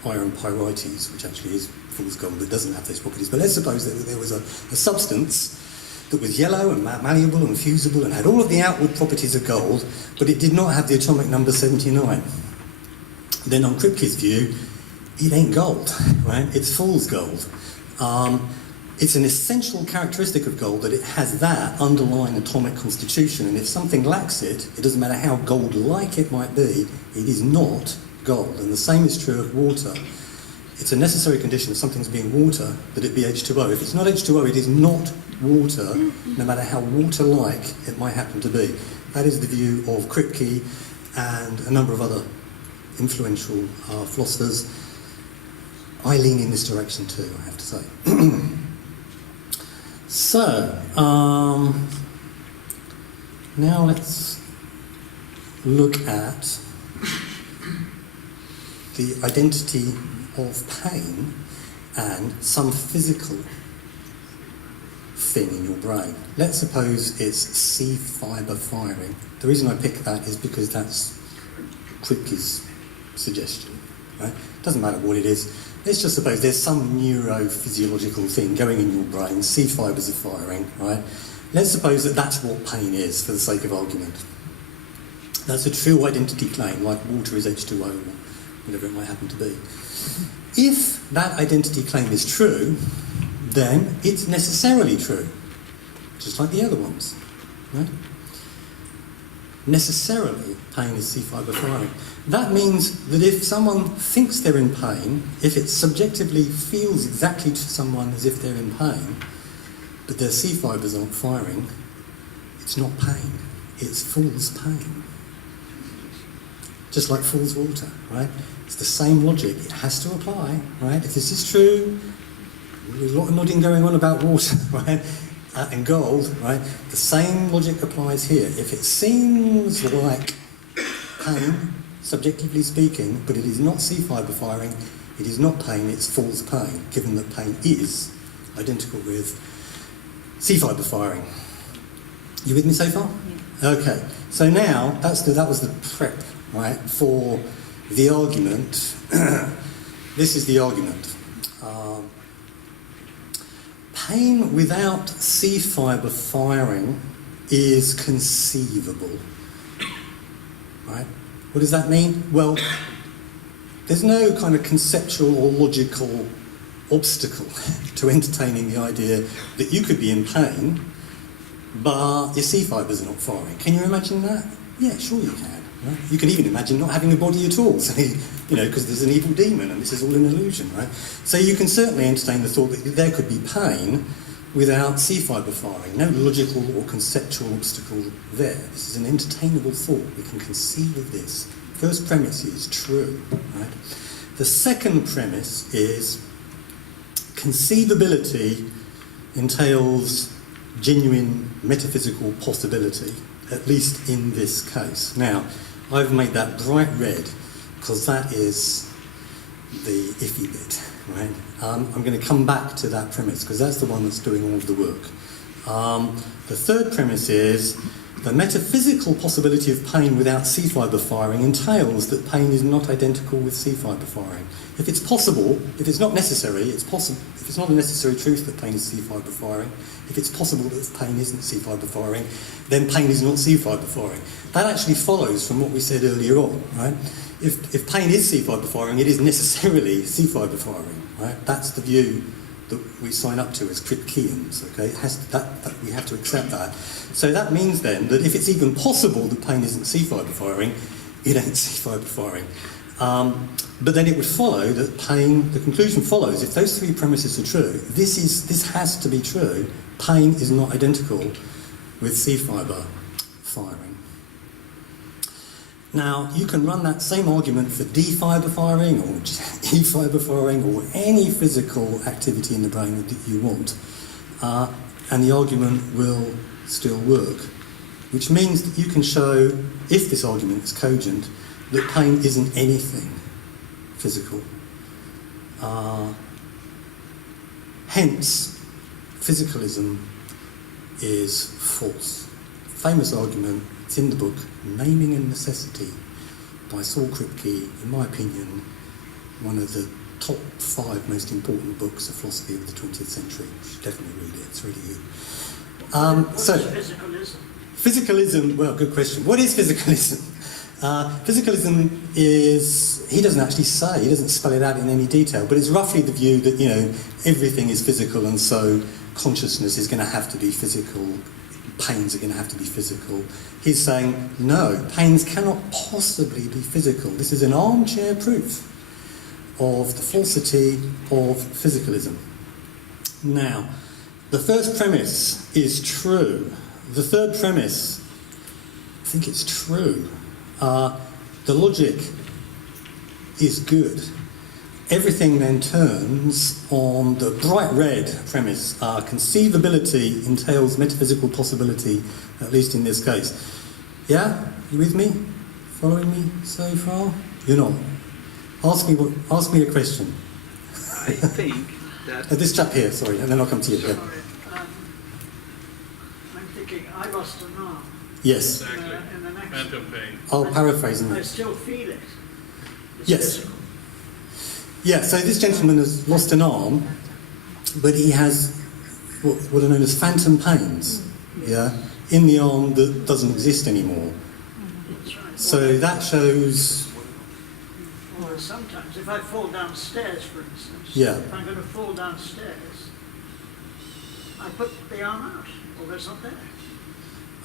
iron pyrites, which actually is fool's gold that doesn't have those properties, but let's suppose that there was a substance that was yellow and malleable and fusible and had all of the outward properties of gold, but it did not have the atomic number 79. Then on Kipke's view, it ain't gold, right? It's fool's gold. It's an essential characteristic of gold that it has that underlying atomic constitution, and if something lacks it, it doesn't matter how gold-like it might be, it is not gold. And the same is true of water. It's a necessary condition of something's being water that it be H2O. If it's not H2O, it is not water, no matter how water-like it might happen to be. That is the view of Kipke and a number of other influential philosophers. I lean in this direction too, I have to say. So, now let's look at the identity of pain and some physical thing in your brain. Let's suppose it's C fibre firing. The reason I pick that is because that's Kipke's suggestion. Right? Doesn't matter what it is. Let's just suppose there's some neurophysiological thing going in your brain, C fibres are firing, right? Let's suppose that that's what pain is, for the sake of argument. That's a true identity claim, like water is H2O, or whatever it might happen to be. If that identity claim is true, then it's necessarily true, just like the other ones, right? Necessarily, pain is C fibre firing. That means that if someone thinks they're in pain, if it subjectively feels exactly to someone as if they're in pain, but their C fibres aren't firing, it's not pain, it's fool's pain. Just like fool's water, right? It's the same logic, it has to apply, right? If this is true, there's a lot of nodding going on about water, right? And gold, right? The same logic applies here. If it seems like pain, subjectively speaking, but it is not C fibre firing, it is not pain, it's fool's pain, given that pain is identical with C fibre firing. You with me so far? Yeah. Okay, so now that was the prep, right, for the argument. This is the argument. Pain without C fibre firing is conceivable. Right? What does that mean? Well, there's no kind of conceptual or logical obstacle to entertaining the idea that you could be in pain, but your C fibres are not firing. Can you imagine that? Yeah, sure you can. Right? You can even imagine not having a body at all, so, because there's an evil demon and this is all an illusion, right? So you can certainly entertain the thought that there could be pain without C fibre firing. No logical or conceptual obstacle there. This is an entertainable thought. We can conceive of this. First premise is true, right? The second premise is conceivability entails genuine metaphysical possibility, at least in this case. Now, I've made that bright red because that is the iffy bit, right? I'm going to come back to that premise because that's the one that's doing all of the work. The third premise is the metaphysical possibility of pain without C fibre firing entails that pain is not identical with C fibre firing. If it's possible, if it's not necessary, it's possible. If it's not a necessary truth that pain is C fibre firing, if it's possible that pain isn't C fibre firing, then pain is not C fibre firing. That actually follows from what we said earlier on, right? If pain is C fibre firing, it is necessarily C fibre firing, right? That's the view that we sign up to as Kipkeans, okay? It has to, that we have to accept that. So that means then that if it's even possible that pain isn't C fibre firing, it ain't C fibre firing. But then it would follow that pain, the conclusion follows, if those three premises are true, this has to be true, pain is not identical with C fibre firing. Now, you can run that same argument for D fibre firing or E fibre firing or any physical activity in the brain that you want, and the argument will still work, which means that you can show, if this argument is cogent, that pain isn't anything physical. Hence, physicalism is false. Famous argument, it's in the book Naming and Necessity by Saul Kipke, in my opinion, one of the top 5 most important books of philosophy of the 20th century. You should definitely read it, it's really good. What is physicalism? Physicalism, well, good question. What is physicalism? Physicalism is, he doesn't actually say, he doesn't spell it out in any detail, but it's roughly the view that, everything is physical and so consciousness is going to have to be physical, pains are going to have to be physical. He's saying, no, pains cannot possibly be physical. This is an armchair proof of the falsity of physicalism. Now, the first premise is true. The third premise, I think it's true. The logic is good. Everything then turns on the bright red premise. Conceivability entails metaphysical possibility, at least in this case. Yeah? You with me? Following me so far? You're not. Ask me a question. I think that... This chap here, sorry, and then I'll come to you. Sorry. Yeah. I'm thinking, I lost an arm. Yes. Exactly. In an accident. Phantom pain. I'll paraphrase him. I still feel it. It's Yes. physical. Yeah, so this gentleman has lost an arm, but he has what are known as phantom pains, in the arm that doesn't exist anymore. That's right. So that shows... Or sometimes, if I fall downstairs, for instance, Yeah. if I'm going to fall downstairs, I put the arm out, or it's not there.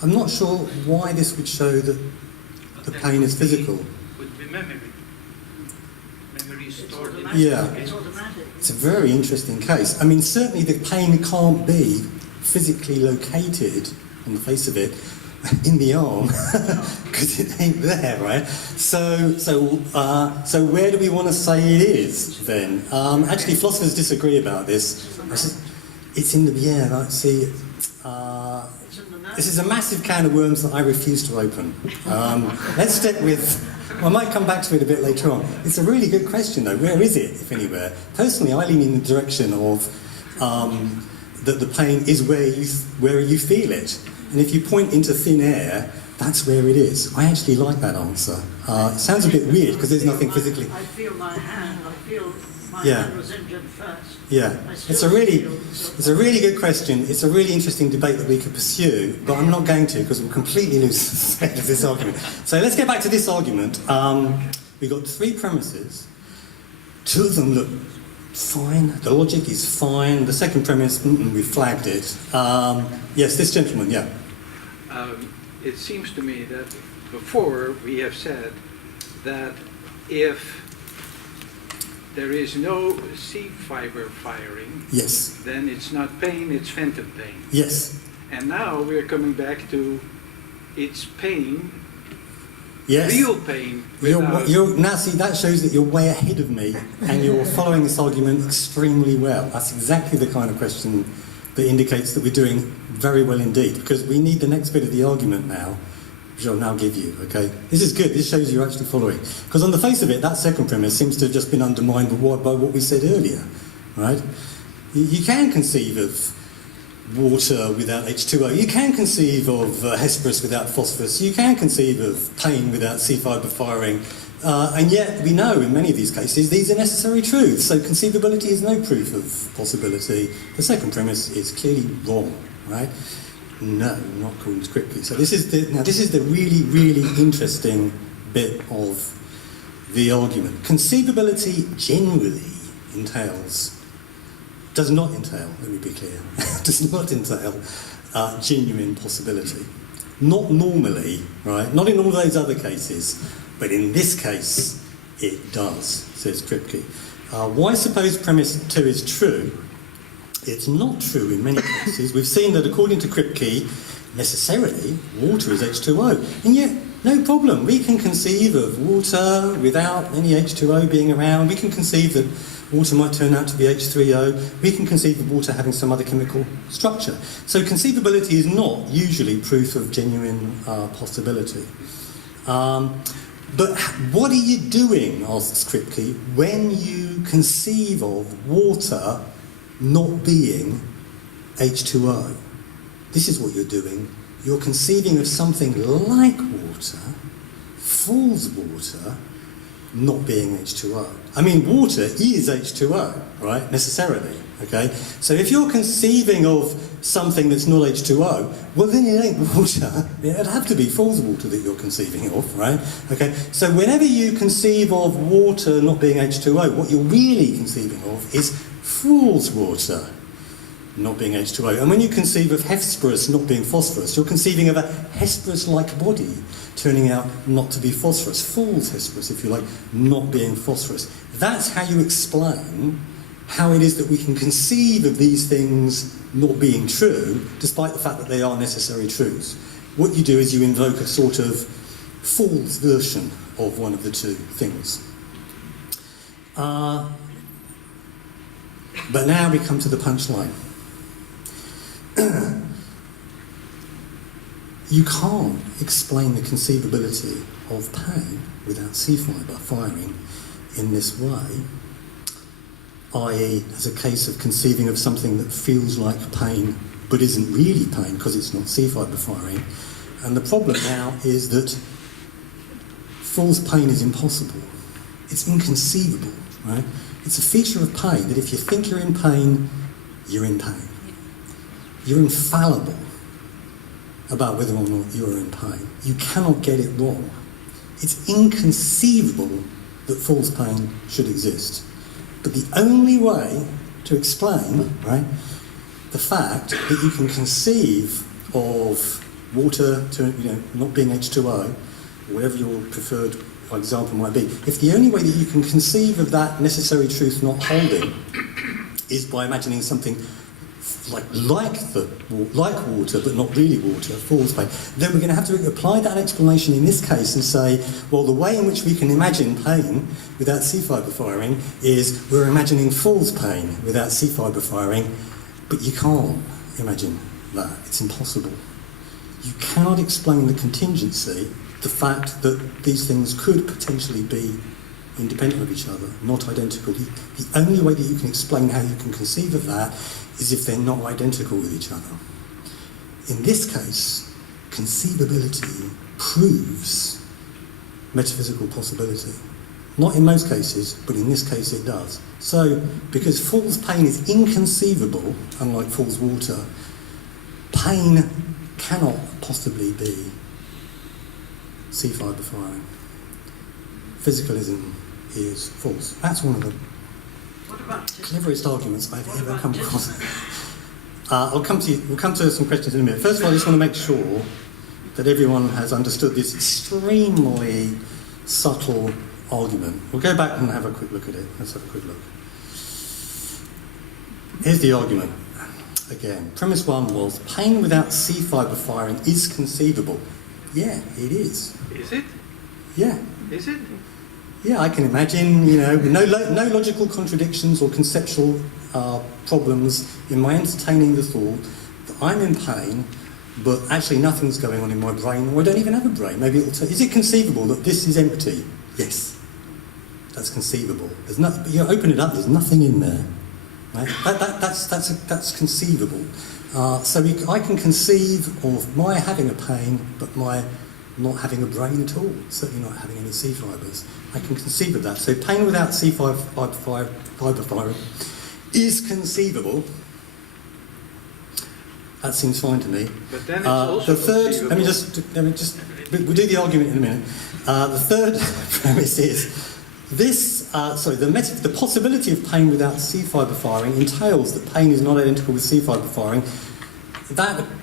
I'm not sure why this would show that the pain is physical. Would be memory. Memory is It's stored in automatic. Yeah. It's automatic. It's a very interesting case. I mean, certainly the pain can't be physically located on the face of it in the arm because it ain't there, right? So where do we want to say it is then? Actually, philosophers disagree about this. It's in the see. This is a massive can of worms that I refuse to open. Let's stick with... I might come back to it a bit later on. It's a really good question, though. Where is it, if anywhere? Personally, I lean in the direction of that the pain is where you feel it. And if you point into thin air, that's where it is. I actually like that answer. It sounds a bit weird, because there's nothing physically... I feel my hand, I feel My Yeah. man was injured first. Yeah, I it's still a really, feel it's a really good question. It's a really interesting debate that we could pursue, but I'm not going to because we'll completely lose the thread of this argument. So let's get back to this argument. We've got three premises. Two of them look fine. The logic is fine. The second premise, we flagged it. Yes, this gentleman, yeah. It seems to me that before we have said that if there is no C fiber firing, Yes, then it's not pain, it's phantom pain. yes, And now we're coming back to it's pain, yes. real pain. without- Now, see, that shows that you're way ahead of me and you're following this argument extremely well. That's exactly the kind of question that indicates that we're doing very well indeed, because we need the next bit of the argument now, which I'll now give you, okay? This is good, this shows you're actually following. Because on the face of it, that second premise seems to have just been undermined by what we said earlier, right? You can conceive of water without H2O. You can conceive of Hesperus without phosphorus. You can conceive of pain without C fibre firing. And yet we know in many of these cases these are necessary truths. So conceivability is no proof of possibility. The second premise is clearly wrong, right? No, not according to Kipke. So this is the really, really interesting bit of the argument. Conceivability generally does not entail, let me be clear, does not entail genuine possibility. Not normally, right? Not in all those other cases, but in this case, it does, says Kipke. Why suppose premise 2 is true? It's not true in many cases. We've seen that according to Kipke, necessarily, water is H2O. And yet, no problem. We can conceive of water without any H2O being around. We can conceive that water might turn out to be H3O. We can conceive of water having some other chemical structure. So conceivability is not usually proof of genuine possibility. But what are you doing, asks Kipke, when you conceive of water not being H2O? This is what you're doing. You're conceiving of something like water, fool's water, not being H2O. I mean, water is H2O, right, necessarily, okay? So if you're conceiving of something that's not H2O, well, then it ain't water. It'd have to be fool's water that you're conceiving of, right? Okay, so whenever you conceive of water not being H2O, what you're really conceiving of is fool's water not being H2O. And when you conceive of Hesperus not being phosphorus, you're conceiving of a Hesperus-like body turning out not to be phosphorus. Fool's Hesperus, if you like, not being phosphorus. That's how you explain how it is that we can conceive of these things not being true, despite the fact that they are necessary truths. What you do is you invoke a sort of fool's version of one of the two things. But now we come to the punchline. You can't explain the conceivability of pain without C fibre firing in this way, i.e. as a case of conceiving of something that feels like pain but isn't really pain because it's not C fibre firing. And the problem now is that false pain is impossible. It's inconceivable, right? It's a feature of pain that if you think you're in pain, you're in pain. You're infallible about whether or not you're in pain. You cannot get it wrong. It's inconceivable that false pain should exist. But the only way to explain, right, the fact that you can conceive of water not being H2O, or whatever your preferred example might be, if the only way that you can conceive of that necessary truth not holding is by imagining something like water, but not really water, falls pain, then we're going to have to apply that explanation in this case and say, well, the way in which we can imagine pain without C fibre firing is we're imagining falls pain without C fibre firing, but you can't imagine that. It's impossible. You cannot explain the contingency, the fact that these things could potentially be independent of each other, not identical. The only way that you can explain how you can conceive of that is if they're not identical with each other. In this case, conceivability proves metaphysical possibility. Not in most cases, but in this case it does. So, because Fool's pain is inconceivable, unlike Fool's water, pain cannot possibly be C5 firing. Physicalism is false. That's one of the cleverest arguments I've ever come across. We'll come to some questions in a minute. First of all, I just want to make sure that everyone has understood this extremely subtle argument. We'll go back and have a quick look at it. Let's have a quick look. Here's the argument. Again, premise one was pain without C fibre firing is conceivable. Yeah, it is. Is it? Yeah. Is it? Yeah, I can imagine, no logical contradictions or conceptual problems in my entertaining the thought that I'm in pain, but actually nothing's going on in my brain, or I don't even have a brain. Maybe is it conceivable that this is empty? Yes, that's conceivable. There's nothing. You open it up. There's nothing in there. Right? That's conceivable. So I can conceive of my having a pain, but my not having a brain at all. Certainly not having any C fibres. I can conceive of that. So pain without C fibre firing is conceivable. That seems fine to me. But then it's also the third. conceivable. Let me just. We'll do the argument in a minute. The third premise is this. The possibility of pain without C fibre firing entails that pain is not identical with C fibre firing.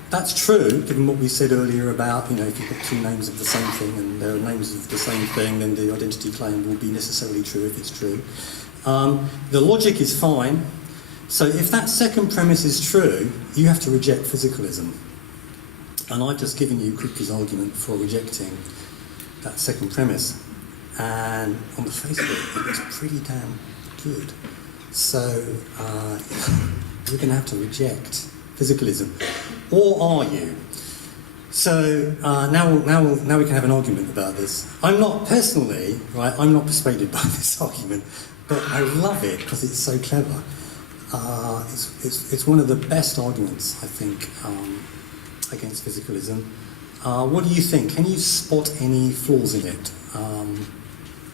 That's true, given what we said earlier about, if you've got two names of the same thing and there are names of the same thing, then the identity claim will be necessarily true if it's true. The logic is fine. So if that second premise is true, you have to reject physicalism. And I've just given you Kipke's argument for rejecting that second premise. And on the face of it, it looks pretty damn good. So you're going to have to reject physicalism. Or are you? So now we can have an argument about this. I'm not personally, I'm not persuaded by this argument, but I love it because it's so clever. It's one of the best arguments, I think, against physicalism. What do you think? Can you spot any flaws in it?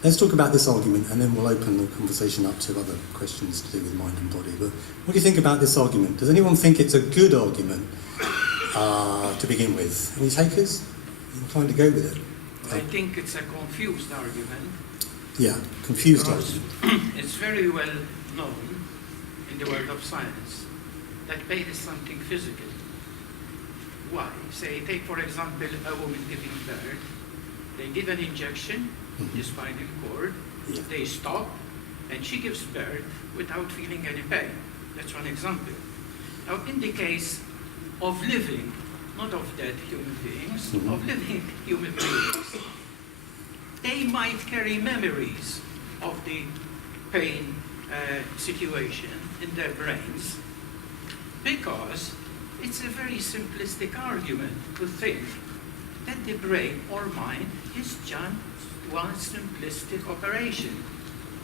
Let's talk about this argument and then we'll open the conversation up to other questions to do with mind and body. But what do you think about this argument? Does anyone think it's a good argument to begin with? Any takers? Are you inclined to go with it? I think it's a confused argument. Yeah, confused because argument. It's very well known in the world of science that pain is something physical. Why? Take for example a woman giving birth. They give an injection, the spinal cord, they stop, and she gives birth without feeling any pain. That's one example. Now, in the case of living, not of dead human beings, of living human beings, they might carry memories of the pain situation in their brains, because it's a very simplistic argument to think that the brain or mind is just one simplistic operation.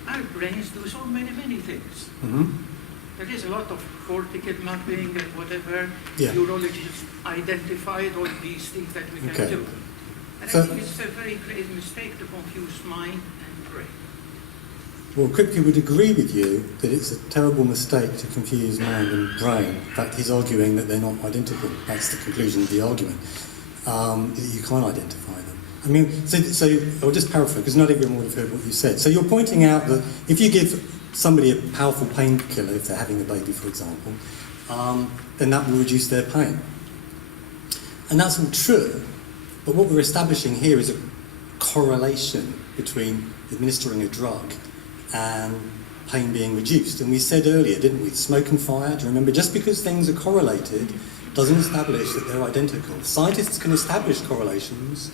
Our brains do so many things. There is a lot of cortical mapping and whatever. Neurologists identified all these things that we can do. And I think it's a very grave mistake to confuse mind and brain. Well, Kipke would agree with you that it's a terrible mistake to confuse mind and brain. In fact, he's arguing that they're not identical. That's the conclusion of the argument. You can't identify them. I mean, so I'll just paraphrase, because not everyone would have heard what you said. So you're pointing out that if you give somebody a powerful painkiller, if they're having a baby, for example, then that will reduce their pain. And that's all true, but what we're establishing here is a correlation between administering a drug and pain being reduced. And we said earlier, didn't we, smoke and fire, do you remember? Just because things are correlated doesn't establish that they're identical. Scientists can establish correlations,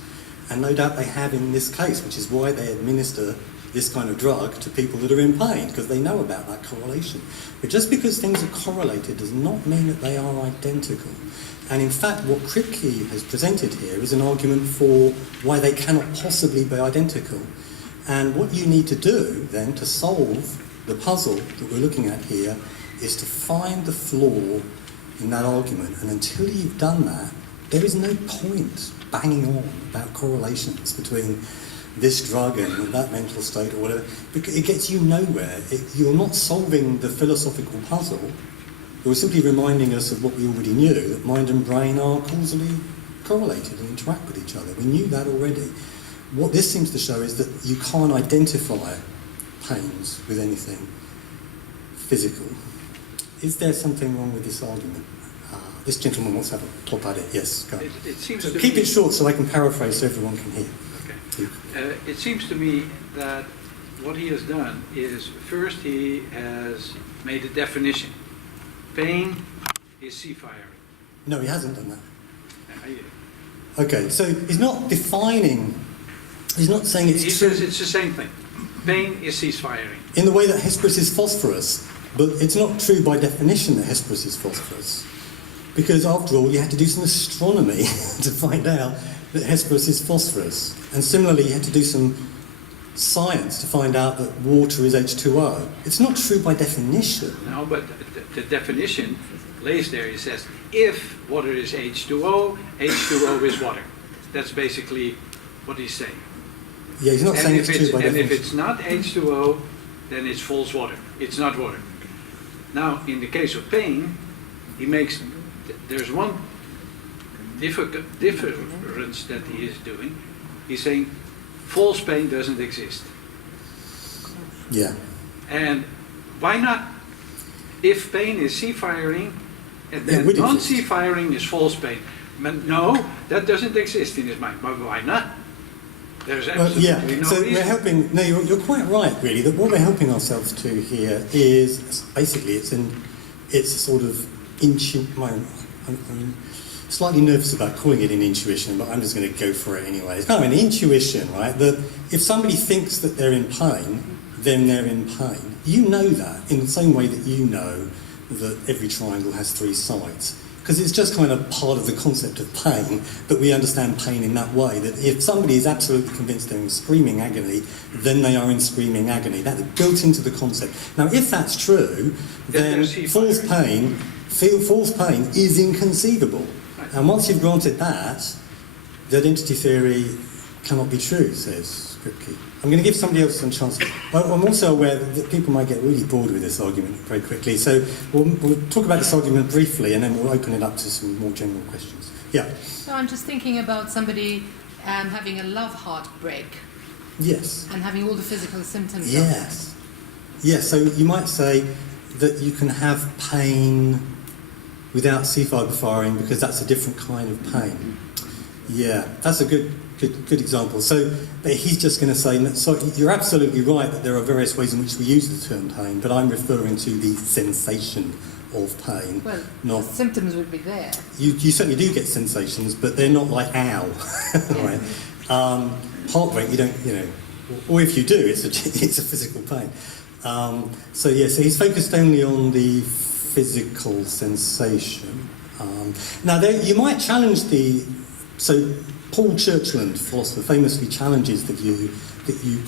and no doubt they have in this case, which is why they administer this kind of drug to people that are in pain, because they know about that correlation. But just because things are correlated does not mean that they are identical. And in fact, what Kipke has presented here is an argument for why they cannot possibly be identical. And what you need to do, then, to solve the puzzle that we're looking at here, is to find the flaw in that argument. And until you've done that, there is no point banging on about correlations between this drug and that mental state or whatever, it gets you nowhere. You're not solving the philosophical puzzle. You're simply reminding us of what we already knew, that mind and brain are causally correlated and interact with each other. We knew that already. What this seems to show is that you can't identify pains with anything physical. Is there something wrong with this argument? This gentleman wants to have a top at it. Yes, go. It seems so to keep me, it short so I can paraphrase so everyone can hear. Okay. It seems to me that what he has done is, first he has made a definition. Pain is sea firing. No, he hasn't done that. Yeah, Okay, so he's not defining, he's not saying it's he true. says it's the same thing. Pain is cease firing. In the way that Hesperus is phosphorus, but it's not true by definition that Hesperus is phosphorus. Because after all, you had to do some astronomy to find out that Hesperus is phosphorus. And similarly, you had to do some science to find out that water is H2O. It's not true by definition. No, but the definition lays there. It says, if water is H2O, H2O is water. That's basically what he's saying. Yeah, he's not saying it's true by definition. And if it's not H2O, then it's false water. It's not water. Now, in the case of pain, he makes, there's one difference that he is doing. He's saying false pain doesn't exist. Yeah. And why not? If pain is sea firing, and then non-sea firing is false pain. No, that doesn't exist in his mind. But why not? There's absolutely no reason. So we're helping. No, you're quite right, really. That what we're helping ourselves to here is basically it's a sort of I'm slightly nervous about calling it an intuition, but I'm just going to go for it anyway. It's kind of an intuition, right? That if somebody thinks that they're in pain, then they're in pain. You know that in the same way that you know that every triangle has three sides. Because it's just kind of part of the concept of pain that we understand pain in that way, that if somebody is absolutely convinced they're in screaming agony, then they are in screaming agony. That's built into the concept. Now, if that's true, then false pain is inconceivable. And once you've granted that, the identity theory cannot be true, says Kipke. I'm going to give somebody else some chance. I'm also aware that people might get really bored with this argument very quickly, so we'll talk about this argument briefly and then we'll open it up to some more general questions. Yeah? So I'm just thinking about somebody having a love heartbreak. Yes. And having all the physical symptoms. Yes. Yes, so you might say that you can have pain without sea fibre firing because that's a different kind of pain. Yeah, that's a good example. So, but he's just going to say, so you're absolutely right that there are various ways in which we use the term pain, but I'm referring to the sensation of pain. Well, not, the symptoms would be there. You certainly do get sensations, but they're not like ow. Right? Heartbreak, you don't, or if you do, it's a physical pain. So he's focused only on the physical sensation. Now, you might challenge so Paul Churchland, philosopher, famously challenges the view that you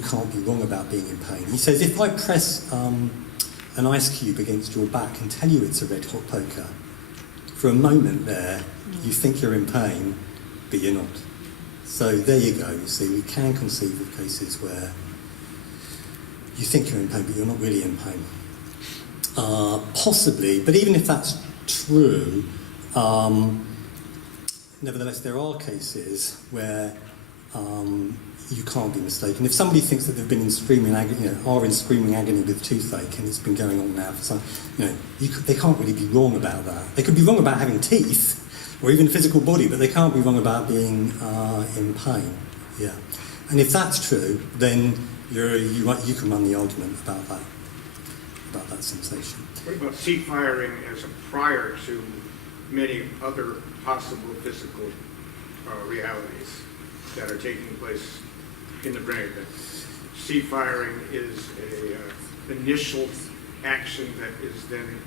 can't be wrong about being in pain. He says, if I press an ice cube against your back and tell you it's a red hot poker, for a moment there, you think you're in pain, but you're not. So there you go. You see, we can conceive of cases where you think you're in pain, but you're not really in pain. Possibly, but even if that's true, nevertheless, there are cases where you can't be mistaken. If somebody thinks that they've been in screaming agony, are in screaming agony with toothache, and it's been going on now for some, they can't really be wrong about that. They could be wrong about having teeth, or even physical body, but they can't be wrong about being in pain. Yeah, and if that's true, then you can run the argument about that sensation. What about sea firing as a prior to many other possible physical realities that are taking place in the brain? That sea firing is an initial action that is then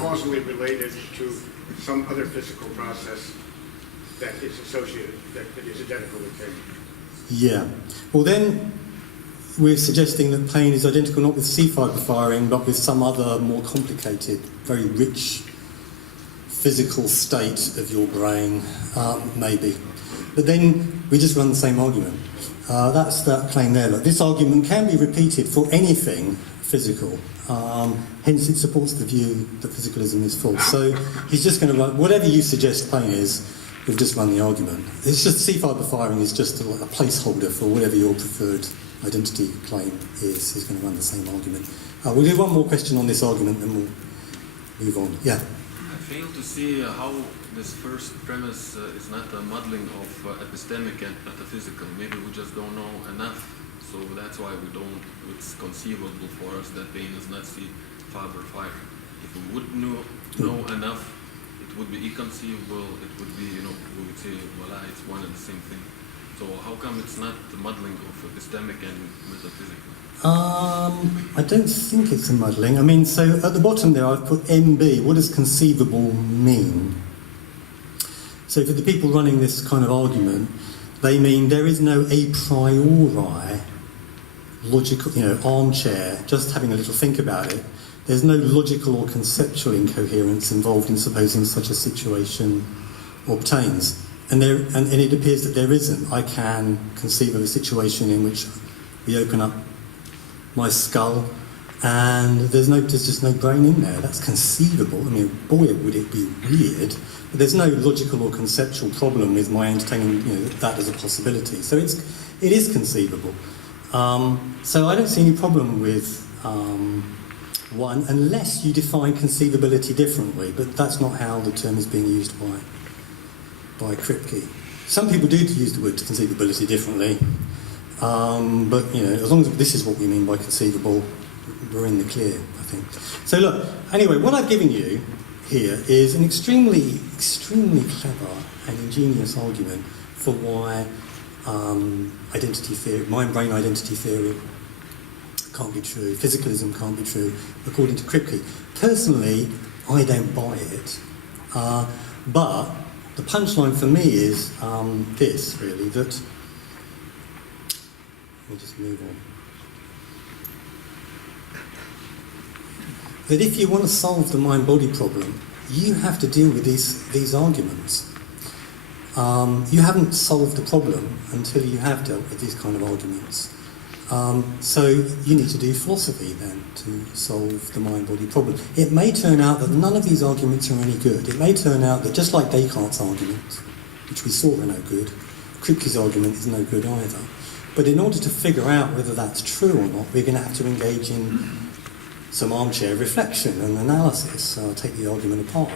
causally related to some other physical process that is associated, that is identical with pain. Yeah. Well, then we're suggesting that pain is identical not with sea fibre firing, but with some other more complicated, very rich physical state of your brain, maybe. But then we just run the same argument. That's that claim there. Look, this argument can be repeated for anything physical. Hence it supports the view that physicalism is false. So he's just going to run, whatever you suggest plain is, we've just run the argument. It's just C-fiber firing is just a placeholder for whatever your preferred identity claim is. He's going to run the same argument. We'll do one more question on this argument, then we'll move on. Yeah? I fail to see how this first premise is not a muddling of epistemic and metaphysical. Maybe we just don't know enough, so that's why we don't. It's conceivable for us that pain is not C-fiber fire. If we would know enough, it would be inconceivable. It would be, we would say, voila, it's one and the same thing. So how come it's not the muddling of epistemic and metaphysical? I don't think it's a muddling. I mean, so at the bottom there I've put MB. What does conceivable mean? So for the people running this kind of argument, they mean there is no a priori logical, armchair, just having a little think about it. There's no logical or conceptual incoherence involved in supposing such a situation obtains. And it appears that there isn't. I can conceive of a situation in which we open up my skull and there's just no brain in there. That's conceivable. I mean, boy, would it be weird. But there's no logical or conceptual problem with my entertaining that as a possibility. So it is conceivable. So I don't see any problem with one, unless you define conceivability differently. But that's not how the term is being used by Kipke. Some people do use the word conceivability differently, but as long as this is what we mean by conceivable, we're in the clear, I think. So look, anyway, what I've given you here is an extremely clever and ingenious argument for why identity theory, mind-brain identity theory can't be true, physicalism can't be true, according to Kipke. Personally, I don't buy it, but the punchline for me is this, really, that... Let me just move on. That if you want to solve the mind-body problem, you have to deal with these arguments. You haven't solved the problem until you have dealt with these kind of arguments. So you need to do philosophy then to solve the mind-body problem. It may turn out that none of these arguments are any good. It may turn out that just like Descartes' argument, which we saw are no good, Kipke's argument is no good either. But in order to figure out whether that's true or not, we're going to have to engage in some armchair reflection and analysis, take the argument apart.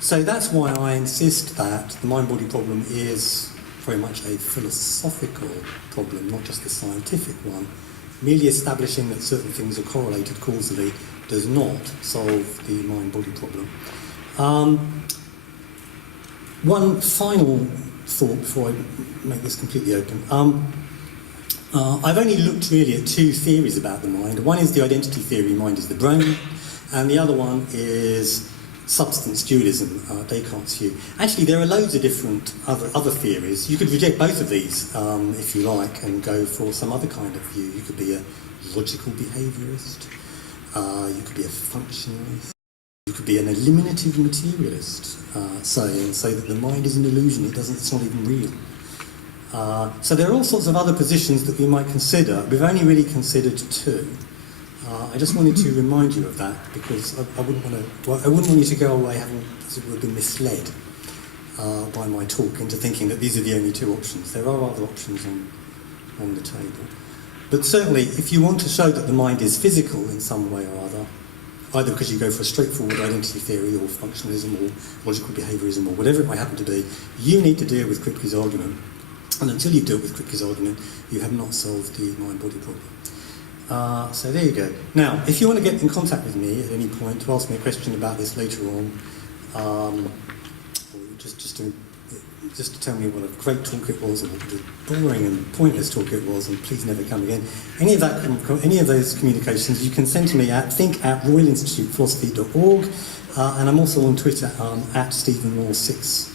So that's why I insist that the mind-body problem is very much a philosophical problem, not just a scientific one. Merely establishing that certain things are correlated causally does not solve the mind-body problem. One final thought before I make this completely open. I've only looked really at two theories about the mind. One is the identity theory, mind is the brain, and the other one is substance dualism, Descartes' view. Actually, there are loads of different other theories. You could reject both of these, if you like, and go for some other kind of view. You could be a logical behaviourist, you could be a functionalist, you could be an eliminative materialist, say that the mind is an illusion, it's not even real. So there are all sorts of other positions that we might consider. We've only really considered two. I just wanted to remind you of that because I wouldn't want you to go away having been misled by my talk into thinking that these are the only two options. There are other options on the table. But certainly, if you want to show that the mind is physical in some way or other, either because you go for a straightforward identity theory or functionalism or logical behaviourism or whatever it might happen to be, you need to deal with Kipke's argument. And until you've dealt with Kipke's argument, you have not solved the mind-body problem. So there you go. Now, if you want to get in contact with me at any point to ask me a question about this later on, or just to tell me what a great talk it was, or what a boring and pointless talk it was, and please never come again. Any of those communications you can send to me at think@royalinstitutephilosophy.org, and I'm also on Twitter at StephenMoore60.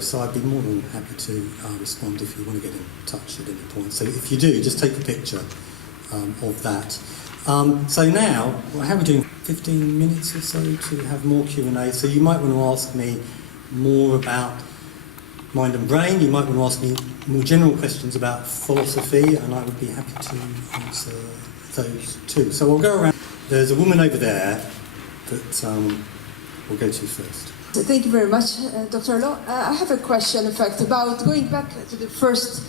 So I'd be more than happy to respond if you want to get in touch at any point. So if you do, just take a picture of that. So now, how are we doing? 15 minutes or so to have more Q&A. So you might want to ask me more about mind and brain. You might want to ask me more general questions about philosophy, and I would be happy to answer those too. So I'll go around. There's a woman over there that we'll go to first. Thank you very much, Dr. Law. I have a question, in fact, about going back to the first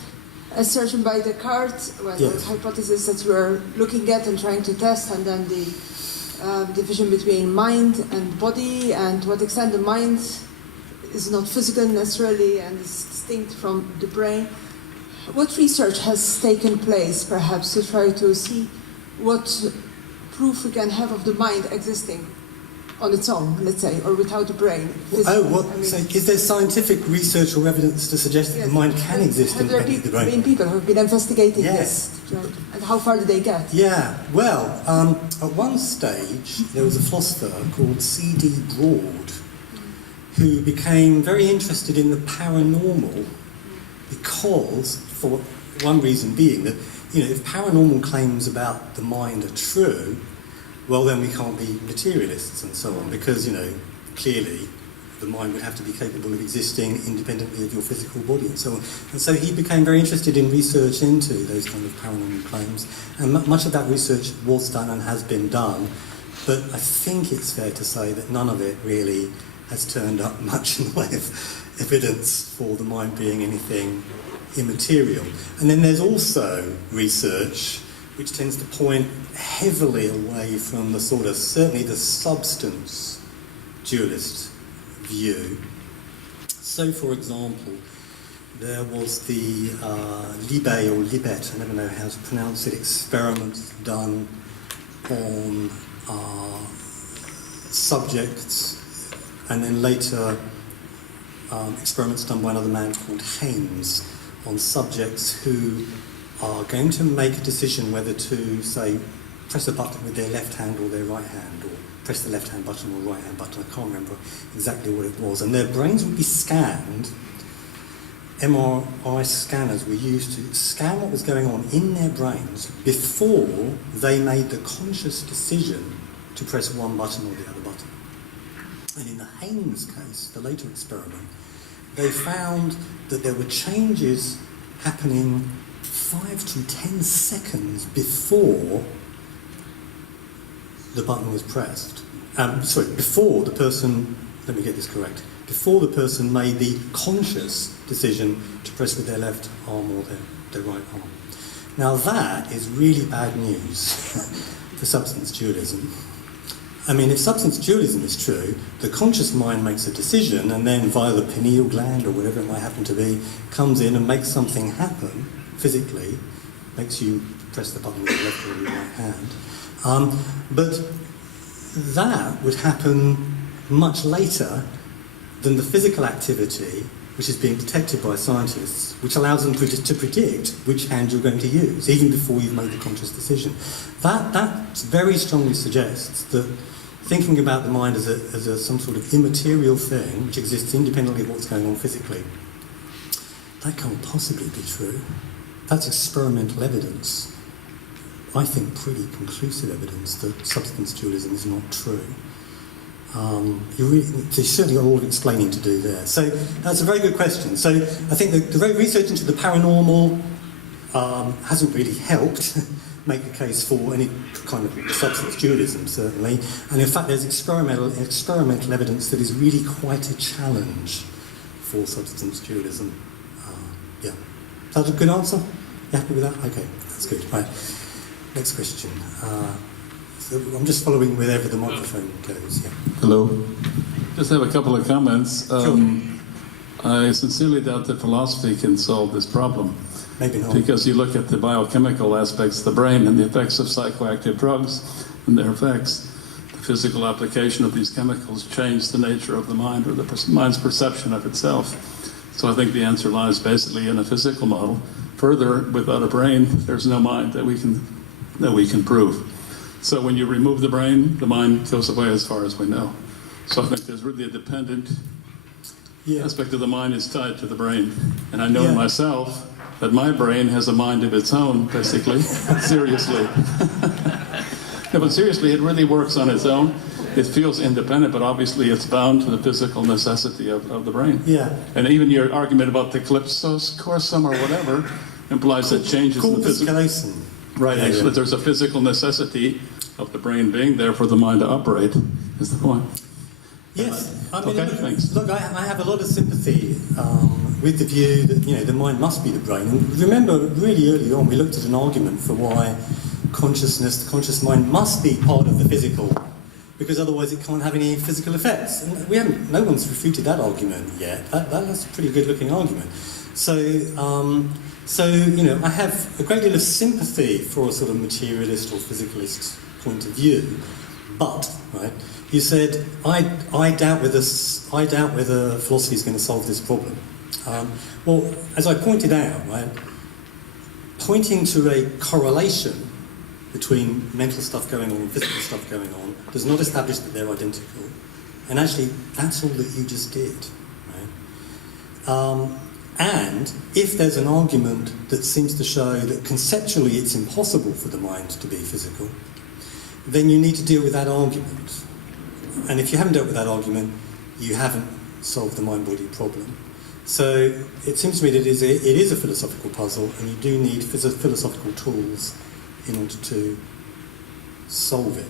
assertion by Descartes, the hypothesis that you are looking at and trying to test, and then the division between mind and body, and to what extent the mind is not physical necessarily and is distinct from the brain. What research has taken place, perhaps, to try to see what proof we can have of the mind existing on its own, let's say, or without the brain? So is there scientific research or evidence to suggest that the mind can exist independently of the brain? Have there been people who have been investigating this? And how far did they get? Yeah, well, at one stage, there was a philosopher called C.D. Broad who became very interested in the paranormal because, for one reason being that, if paranormal claims about the mind are true, well, then we can't be materialists and so on, because, clearly the mind would have to be capable of existing independently of your physical body and so on. And so he became very interested in research into those kind of paranormal claims, and much of that research was done and has been done, but I think it's fair to say that none of it really has turned up much in the way of evidence for the mind being anything immaterial. And then there's also research which tends to point heavily away from the sort of, certainly the substance dualist view. So, for example, there was the Libet or Libet, I never know how to pronounce it, experiments done on subjects, and then later experiments done by another man called Haynes on subjects who are going to make a decision whether to, say, press a button with their left hand or their right hand, or press the left hand button or right hand button, I can't remember exactly what it was, and their brains would be scanned. MRI scanners were used to scan what was going on in their brains before they made the conscious decision to press one button or the other button. And in the Haynes case, the later experiment, they found that there were changes happening 5 to 10 seconds before the button was pressed. Before the person, let me get this correct, before the person made the conscious decision to press with their left arm or their right arm. Now that is really bad news for substance dualism. I mean, if substance dualism is true, the conscious mind makes a decision and then via the pineal gland or whatever it might happen to be, comes in and makes something happen physically, makes you press the button with your left or your right hand. But that would happen much later than the physical activity which is being detected by scientists, which allows them to predict which hand you're going to use, even before you've made the conscious decision. That very strongly suggests that thinking about the mind as some sort of immaterial thing which exists independently of what's going on physically, that can't possibly be true. That's experimental evidence. I think pretty conclusive evidence that substance dualism is not true. There's certainly a lot of explaining to do there. So that's a very good question. So I think the research into the paranormal hasn't really helped make a case for any kind of substance dualism, certainly. And in fact, there's experimental evidence that is really quite a challenge for substance dualism. Is that a good answer? You happy with that? Okay, that's good. Right. Next question. So I'm just following wherever the microphone goes. Yeah. Hello. Just have a couple of comments. I sincerely doubt that philosophy can solve this problem. Maybe not. Because you look at the biochemical aspects of the brain and the effects of psychoactive drugs and their effects. The physical application of these chemicals change the nature of the mind or the mind's perception of itself. So I think the answer lies basically in a physical model. Further, without a brain, there's no mind that we can prove. So when you remove the brain, the mind goes away as far as we know. So I think there's really a dependent aspect of the mind is tied to the brain. And I know myself that my brain has a mind of its own, basically, seriously. No, but seriously, it really works on its own. it feels independent, but obviously it's bound to the physical necessity of the brain. Yeah. And even your argument about the calypsos, corsum, or whatever, implies that changes in the physical. Right, Yeah, so there's a physical necessity of the brain being there for the mind to operate, is the point. Yes. I mean, okay, thanks. Look, I have a lot of sympathy with the view that, the mind must be the brain. And remember, really early on, we looked at an argument for why consciousness, the conscious mind, must be part of the physical, because otherwise it can't have any physical effects. And no one's refuted that argument yet. That's a pretty good-looking argument. So, I have a great deal of sympathy for a sort of materialist or physicalist point of view. But, right, you said, I doubt whether philosophy is going to solve this problem. Well, as I pointed out, right, pointing to a correlation between mental stuff going on and physical stuff going on does not establish that they're identical. And actually, that's all that you just did. Right? And if there's an argument that seems to show that conceptually it's impossible for the mind to be physical, then you need to deal with that argument. And if you haven't dealt with that argument, you haven't solved the mind-body problem. So it seems to me that it is a philosophical puzzle, and you do need philosophical tools in order to solve it.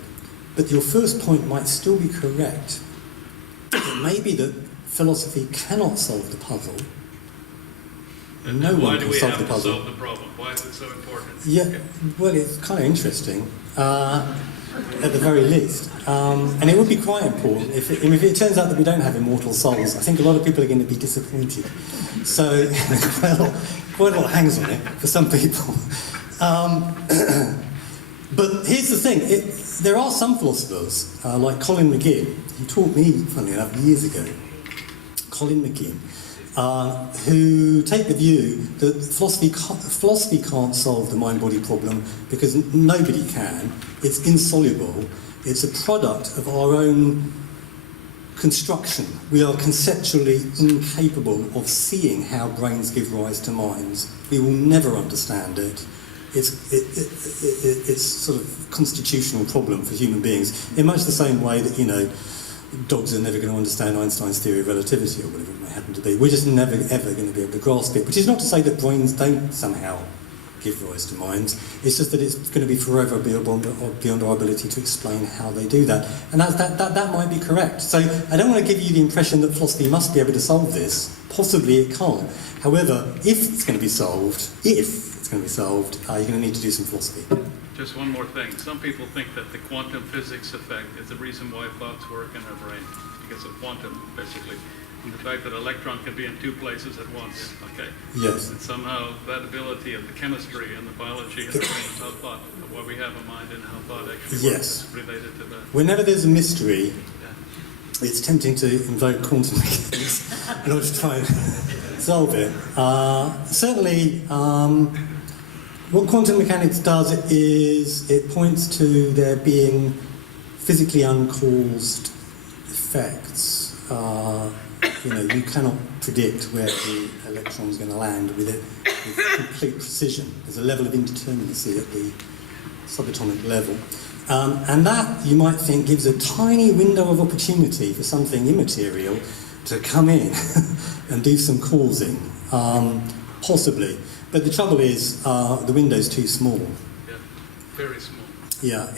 But your first point might still be correct. It may be that philosophy cannot solve the puzzle. And no why one do can we solve have the to puzzle. solve the problem? Why is it so important? Yeah, well, it's kind of interesting, at the very least. And it would be quite important if it turns out that we don't have immortal souls. I think a lot of people are going to be disappointed. So, quite a lot hangs on it for some people. But here's the thing. There are some philosophers, like Colin McGinn, who taught me, funny enough, years ago, Colin McGinn, who take the view that philosophy can't solve the mind-body problem because nobody can. It's insoluble. It's a product of our own construction. We are conceptually incapable of seeing how brains give rise to minds. We will never understand it. It's sort of a constitutional problem for human beings, in much the same way that, dogs are never going to understand Einstein's theory of relativity or whatever it may happen to be. We're just never, ever going to be able to grasp it, which is not to say that brains don't somehow give rise to minds. It's just that it's going to be forever beyond our ability to explain how they do that. And that might be correct. So I don't want to give you the impression that philosophy must be able to solve this. Possibly it can't. However, if it's going to be solved, you're going to need to do some philosophy. Just one more thing. Some people think that the quantum physics effect is the reason why thoughts work in our brain, because of quantum, basically. And the fact that an electron can be in two places at once, okay? Yes. And somehow that ability of the chemistry and the biology and the brain of how thought, why we have a mind and how thought actually works, is related to that. Whenever there's a mystery, it's tempting to invoke quantum mechanics in order to try and solve it. Certainly, what quantum mechanics does is it points to there being physically uncaused effects. You cannot predict where the electron's going to land with complete precision. There's a level of indeterminacy at the subatomic level. And that, you might think, gives a tiny window of opportunity for something immaterial to come in and do some causing, possibly. But the trouble is, the window's too small. Yeah, very small. Yeah.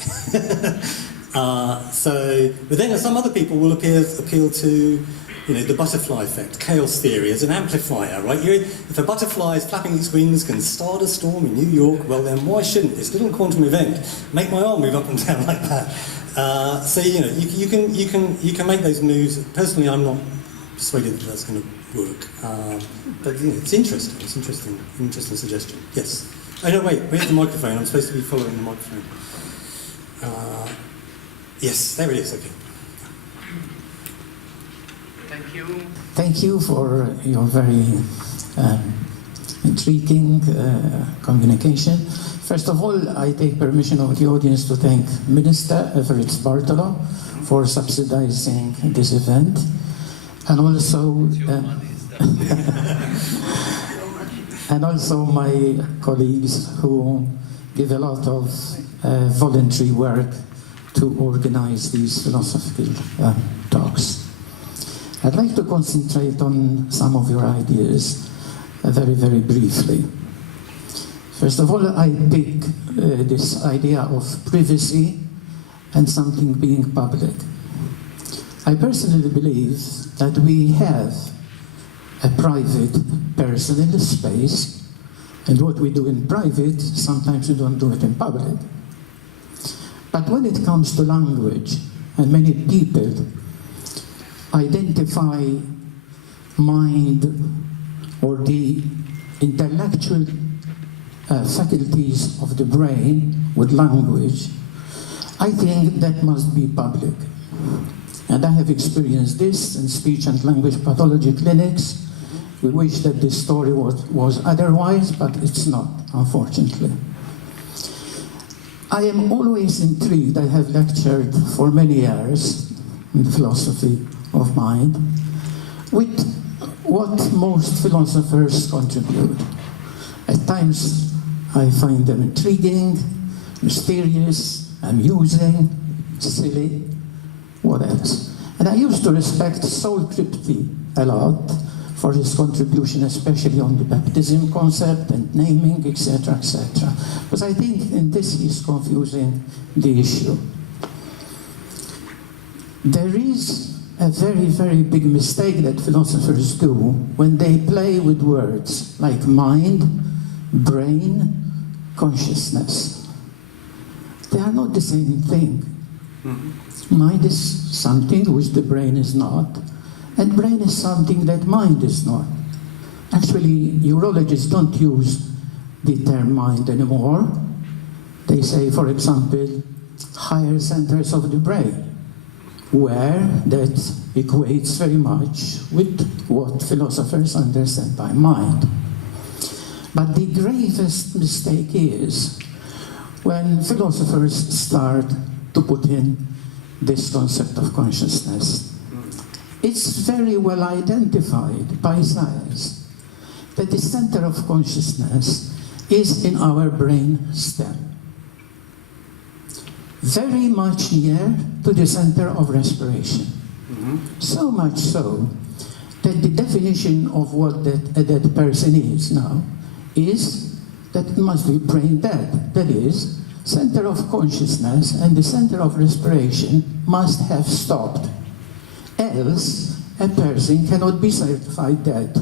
But then some other people will appeal to, the butterfly effect, chaos theory, as an amplifier, right? If a butterfly is flapping its wings can start a storm in New York, well then why shouldn't this little quantum event make my arm move up and down like that? You can make those moves. Personally, I'm not persuaded that that's going to work. But it's interesting. It's an interesting suggestion. Yes. Oh no, wait. Where's the microphone? I'm supposed to be following the microphone. Yes, there it is. Okay. Thank you. Thank you for your very intriguing communication. First of all, I take permission of the audience to thank Minister Evarist Bartolo for subsidizing this event, and also and also my colleagues who give a lot of voluntary work to organize these philosophical talks. I'd like to concentrate on some of your ideas very, very briefly. First of all, I pick this idea of privacy and something being public. I personally believe that we have a private personal space, and what we do in private, sometimes we don't do it in public. But when it comes to language, and many people identify mind or the intellectual faculties of the brain with language, I think that must be public. And I have experienced this in speech and language pathology clinics. We wish that this story was otherwise, but it's not, unfortunately. I am always intrigued, I have lectured for many years in the philosophy of mind, with what most philosophers contribute. At times I find them intriguing, mysterious, amusing, silly, what else? And I used to respect Saul Kipke a lot for his contribution, especially on the baptism concept and naming, etc., etc. But I think in this he's confusing the issue. There is a very, very big mistake that philosophers do when they play with words like mind, brain, consciousness. They are not the same thing. Mind is something which the brain is not, and brain is something that mind is not. Actually, neurologists don't use the term mind anymore. They say, for example, higher centers of the brain, where that equates very much with what philosophers understand by mind. But the gravest mistake is when philosophers start to put in this concept of consciousness. It's very well identified by science that the center of consciousness is in our brain stem, very much near to the center of respiration. So much so that the definition of what that person is now is that it must be brain dead. That is, center of consciousness and the center of respiration must have stopped. Else, a person cannot be certified dead.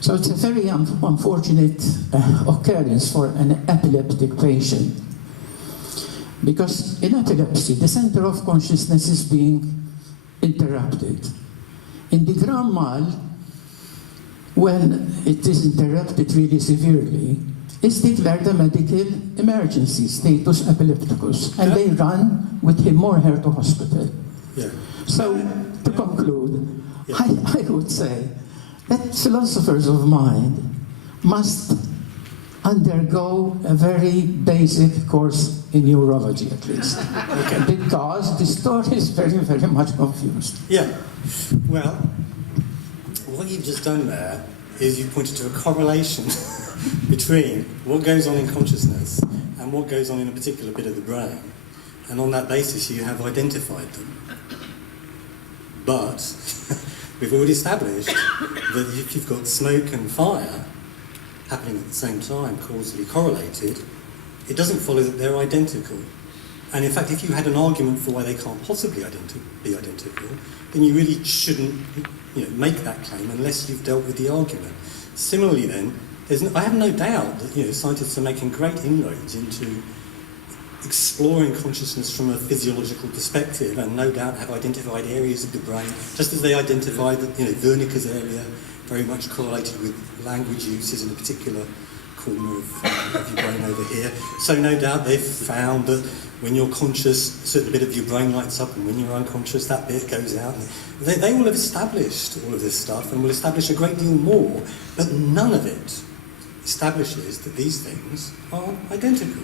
So it's a very unfortunate occurrence for an epileptic patient. Because in epilepsy, the center of consciousness is being interrupted. In the grand mal, when it is interrupted really severely, it's declared a medical emergency, status epilepticus, and they run with him or her to hospital. Yeah. So, to conclude, I would say that philosophers of mind must undergo a very basic course in neurology, at least. Because the story is very, very much confused. Yeah. Well, what you've just done there is you pointed to a correlation between what goes on in consciousness and what goes on in a particular bit of the brain. And on that basis, you have identified them. But we've already established that if you've got smoke and fire happening at the same time, causally correlated, it doesn't follow that they're identical. And in fact, if you had an argument for why they can't possibly be identical, then you really shouldn't make that claim unless you've dealt with the argument. Similarly then, I have no doubt that scientists are making great inroads into exploring consciousness from a physiological perspective, and no doubt have identified areas of the brain, just as they identified that Wernicke's area very much correlated with language uses in a particular corner of your brain over here. So no doubt they've found that when you're conscious, a certain bit of your brain lights up, and when you're unconscious, that bit goes out. They will have established all of this stuff, and will establish a great deal more, but none of it establishes that these things are identical.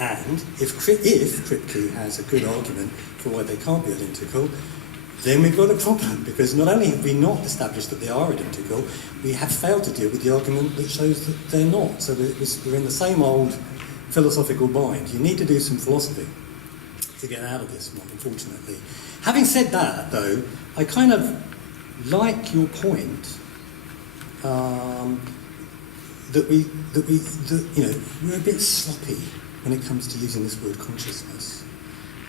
And if Kipke has a good argument for why they can't be identical, then we've got a problem, because not only have we not established that they are identical, we have failed to deal with the argument that shows that they're not. So we're in the same old philosophical bind. You need to do some philosophy. to get out of this one, unfortunately. Having said that, though, I kind of like your point that we're a bit sloppy when it comes to using this word consciousness.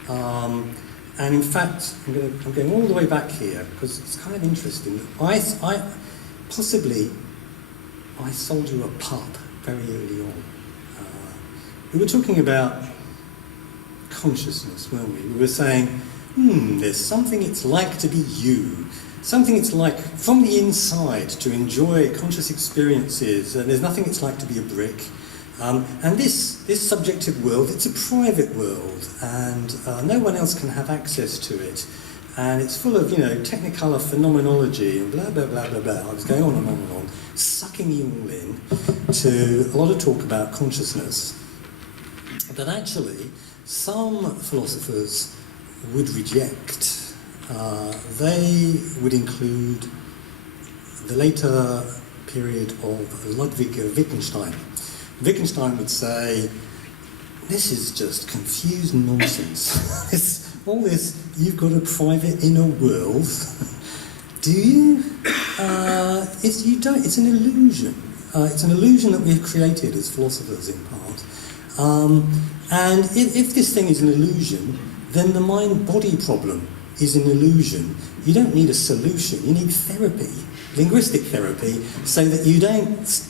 And in fact, I'm going all the way back here because it's kind of interesting. I sold you a pup very early on. We were talking about consciousness, weren't we? We were saying, there's something it's like to be you. Something it's like from the inside to enjoy conscious experiences, and there's nothing it's like to be a brick. And this subjective world, it's a private world, and no one else can have access to it. And it's full of, technicolor phenomenology and blah, blah, blah, blah, blah. I was going on and on and on, sucking you all in to a lot of talk about consciousness. But actually, some philosophers would reject. They would include the later period of Ludwig Wittgenstein. Wittgenstein would say, this is just confused nonsense. All this, you've got a private inner world. Do you? You don't. It's an illusion. It's an illusion that we've created as philosophers in part. And if this thing is an illusion, then the mind-body problem is an illusion. You don't need a solution. You need therapy, linguistic therapy, so that you don't,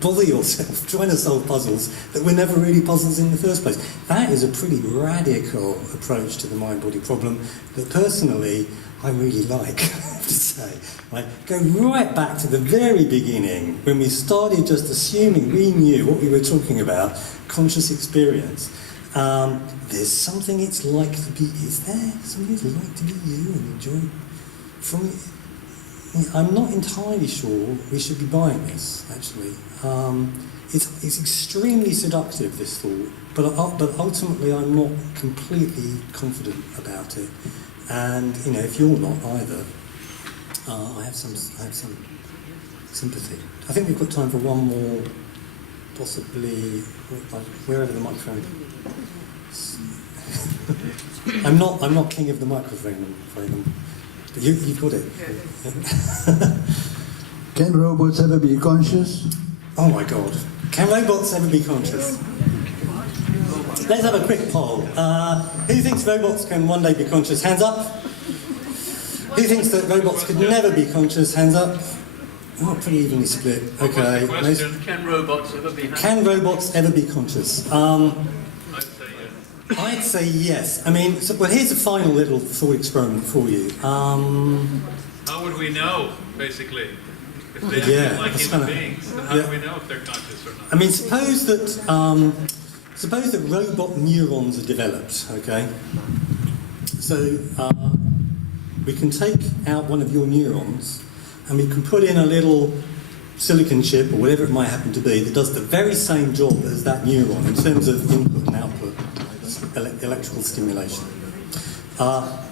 bother yourself trying to solve puzzles that were never really puzzles in the first place. That is a pretty radical approach to the mind-body problem that personally I really like, I have to say. Right? Go right back to the very beginning, when we started just assuming we knew what we were talking about, conscious experience. There's something it's like to be, is there something it's like to be you and enjoy from it? I'm not entirely sure we should be buying this, actually. It's extremely seductive, this thought, but ultimately I'm not completely confident about it. And, if you're not either, I have some sympathy. I think we've got time for one more, possibly, wherever the microphone. I'm not king of the microphone, but you've got it. Can robots ever be conscious? Oh my God. Can robots ever be conscious? Let's have a quick poll. Who thinks robots can one day be conscious? Hands up. Who thinks that robots could never be conscious? Hands up. Oh, pretty evenly split. Okay. Can robots ever be conscious? Can robots ever be conscious? I'd say yes. Well, here's a final little thought experiment for you. How would we know, basically? If they act like human beings, then how do we know if they're conscious or not? Suppose that robot neurons are developed, okay? So we can take out one of your neurons and we can put in a little silicon chip or whatever it might happen to be that does the very same job as that neuron in terms of input and output, electrical stimulation.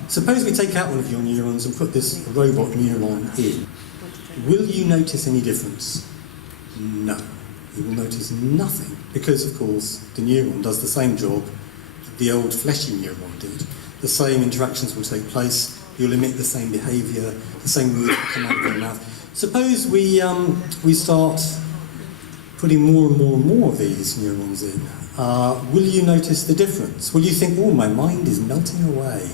Suppose we take out one of your neurons and put this robot neuron in. Will you notice any difference? No. You will notice nothing, because of course the neuron does the same job that the old fleshy neuron did. The same interactions will take place, you'll emit the same behaviour, the same words will come out of your mouth. Suppose we start putting more and more and more of these neurons in. Will you notice the difference? Will you think, oh, my mind is melting away?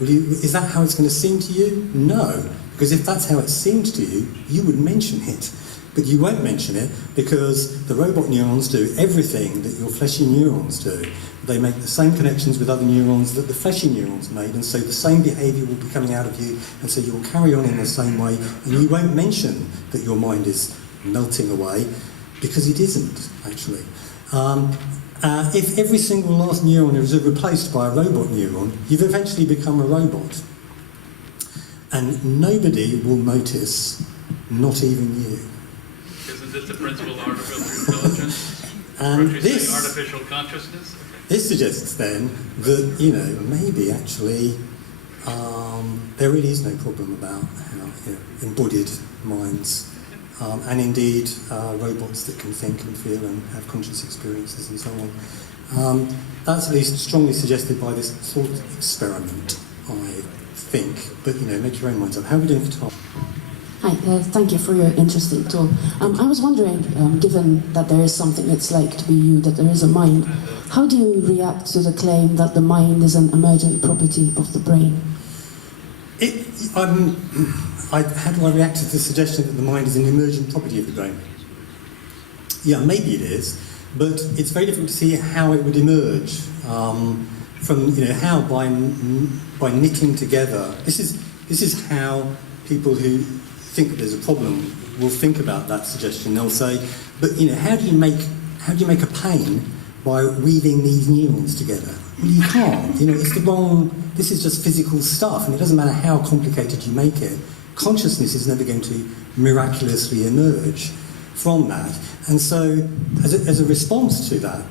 Is that how it's going to seem to you? No, because if that's how it seemed to you, you would mention it. But you won't mention it because the robot neurons do everything that your fleshy neurons do. They make the same connections with other neurons that the fleshy neurons made, and so the same behaviour will be coming out of you, and so you'll carry on in the same way, and you won't mention that your mind is melting away, because it isn't, actually. If every single last neuron is replaced by a robot neuron, you've eventually become a robot. And nobody will notice, not even you. Isn't this the principle of artificial intelligence? And this artificial consciousness? This suggests then that, maybe actually there really is no problem about how embodied minds and indeed robots that can think and feel and have conscious experiences and so on. That's at least strongly suggested by this thought experiment, I think. But, make your own minds up. How are we doing for time? Hi, thank you for your interesting talk. I was wondering, given that there is something it's like to be you, that there is a mind, how do you react to the claim that the mind is an emergent property of the brain? How do I react to the suggestion that the mind is an emergent property of the brain? Yeah, maybe it is, but it's very difficult to see how it would emerge from, how by knitting together. This is how people who think that there's a problem will think about that suggestion. They'll say, but how do you make a pain by weaving these neurons together? Well, you can't. It's the wrong. This is just physical stuff, and it doesn't matter how complicated you make it. Consciousness is never going to miraculously emerge from that. And so, as a response to that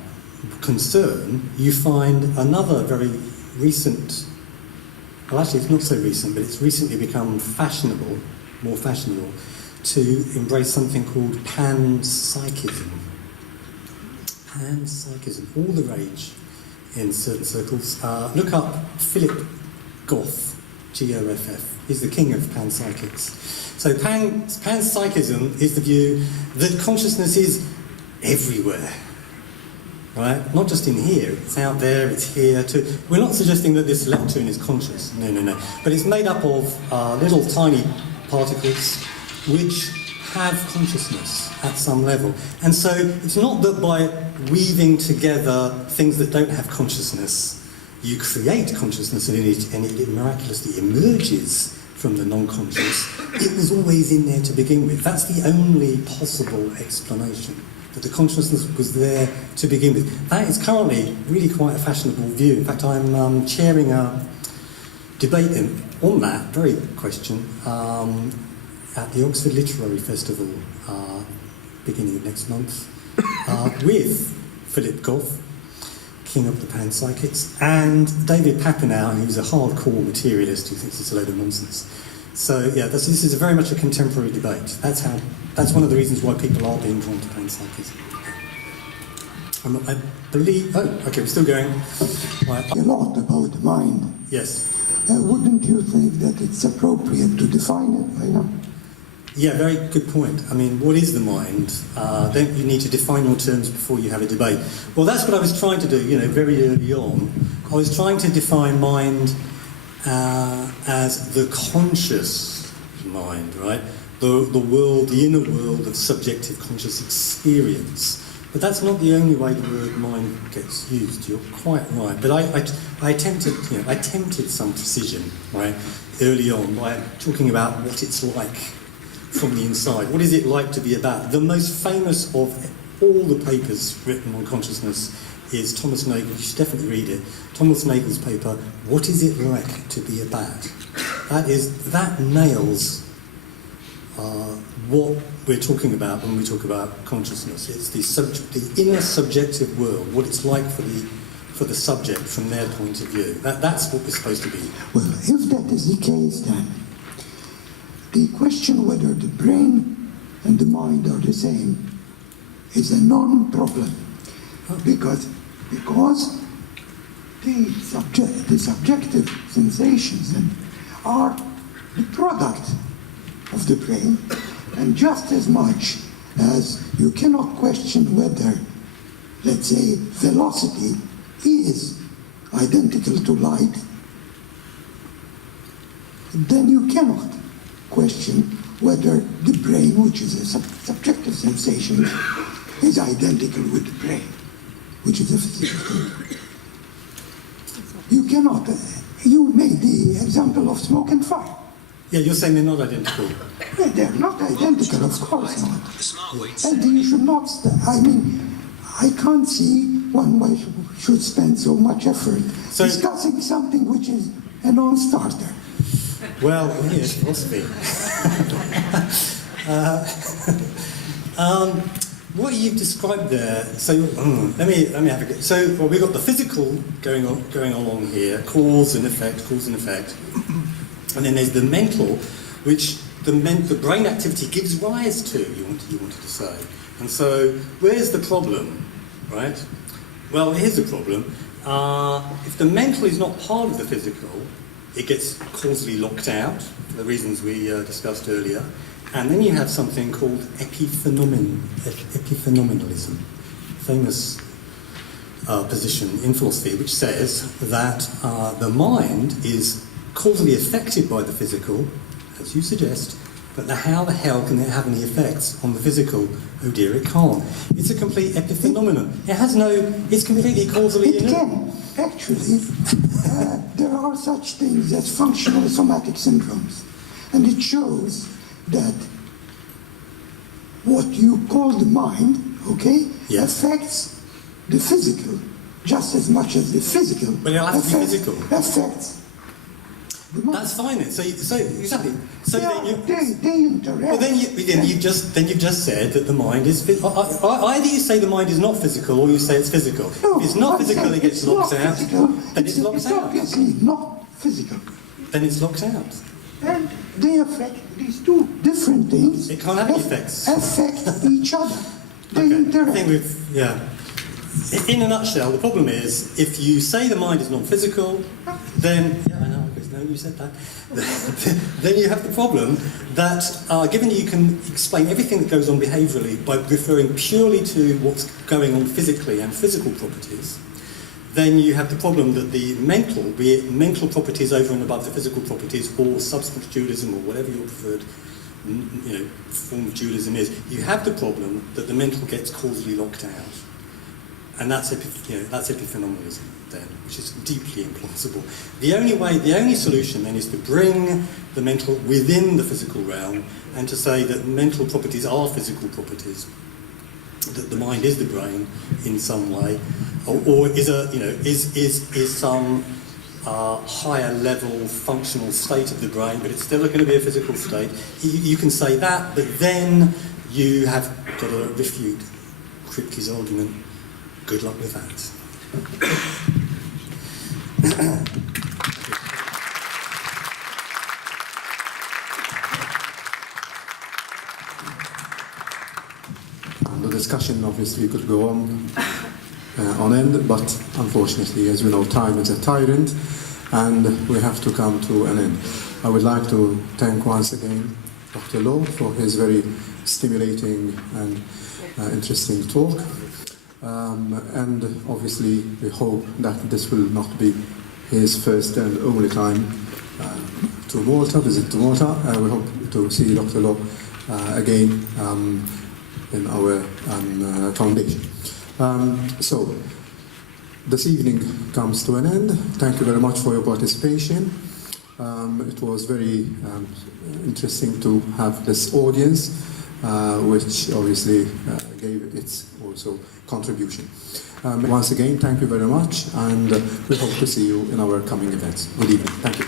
concern, you find another very recent. Well, actually, it's not so recent, but it's recently become more fashionable, to embrace something called panpsychism. Panpsychism, all the rage in certain circles. Look up Philip Goff, Goff. He's the king of panpsychics. So panpsychism is the view that consciousness is everywhere. Right? Not just in here, it's out there, it's here too. We're not suggesting that this lectern is conscious, no. But it's made up of little tiny particles which have consciousness at some level. And so it's not that by weaving together things that don't have consciousness, you create consciousness and it miraculously emerges from the non-conscious. It was always in there to begin with. That's the only possible explanation, that the consciousness was there to begin with. That is currently really quite a fashionable view. In fact, I'm chairing a debate on that very question at the Oxford Literary Festival beginning of next month with Philip Goff, king of the panpsychics, and David Papineau, who's a hardcore materialist who thinks it's a load of nonsense. So yeah, this is very much a contemporary debate. That's one of the reasons why people are being drawn to panpsychism. I believe. Oh, okay, we're still going. Right. A lot about the mind. Yes. Wouldn't you think that it's appropriate to define it right now? Yeah, very good point. I mean, what is the mind? Don't you need to define your terms before you have a debate? Well, that's what I was trying to do, very early on. I was trying to define mind as the conscious mind, right? The world, the inner world of subjective conscious experience. But that's not the only way the word mind gets used. You're quite right. But I attempted some precision, right, early on by talking about what it's like from the inside. What is it like to be a bat? The most famous of all the papers written on consciousness is Thomas Nagel. You should definitely read it. Thomas Nagel's paper, What is it like to be a bat? That nails what we're talking about when we talk about consciousness. It's the inner subjective world, what it's like for the subject from their point of view. That's what we're supposed to be. Well, if that is the case, then the question whether the brain and the mind are the same is a non-problem, because the subjective sensations are the product of the brain, and just as much as you cannot question whether, let's say, velocity is identical to light, then you cannot question whether the brain, which is a subjective sensation, is identical with the brain, which is a physical thing. You cannot. You made the example of smoke and fire. Yeah, you're saying they're not identical. They're not identical, of course not. And you should not. I can't see one should spend so much effort discussing something which is a non-starter. Well, yes, philosophy. What you've described there. So let me have a go. So we've got the physical going along here, cause and effect, and then there's the mental, which the brain activity gives rise to. You wanted to say. And so where's the problem, right? Well, here's the problem. If the mental is not part of the physical, it gets causally locked out, for the reasons we discussed earlier. And then you have something called epiphenomenalism, famous position in philosophy, which says that the mind is causally affected by the physical, as you suggest, but how the hell can it have any effects on the physical? Oh dear, it can't. It's a complete epiphenomenon. It has no, it's completely causally inert. It can, actually. There are such things as functional somatic syndromes. And it shows that what you call the mind, okay, affects the physical just as much as the physical affects the mind. That's fine then. So exactly. So they interact. Well, then you've just said that the mind is either you say the mind is not physical or you say it's physical. No, if it's not physical, it gets locked out. Then it's locked out. It's obviously not physical. Then it's locked out. And they affect these two different things. It can't have any effects. Affect each other. They interact. I think in a nutshell, the problem is if you say the mind is non-physical, then I know you said that. Then you have the problem that given you can explain everything that goes on behaviourally by referring purely to what's going on physically and physical properties, then you have the problem that the mental, be it mental properties over and above the physical properties, or substance dualism, or whatever your preferred form of dualism is, you have the problem that the mental gets causally locked out. And that's epiphenomenalism then, which is deeply implausible. The only solution then is to bring the mental within the physical realm and to say that mental properties are physical properties, that the mind is the brain in some way, or is some higher level functional state of the brain, but it's still going to be a physical state. You can say that, but then you have got to refute Kipke's argument. Good luck with that. The discussion obviously could go on end, but unfortunately, as we know, time is a tyrant, and we have to come to an end. I would like to thank once again Dr. Lowe for his very stimulating and interesting talk. And obviously we hope that this will not be his first and only time to visit Malta. We hope to see Dr. Lowe again in our foundation. So this evening comes to an end. Thank you very much for your participation. It was very interesting to have this audience, which obviously gave its also contribution. Once again, thank you very much, and we hope to see you in our coming events. Good evening. Thank you.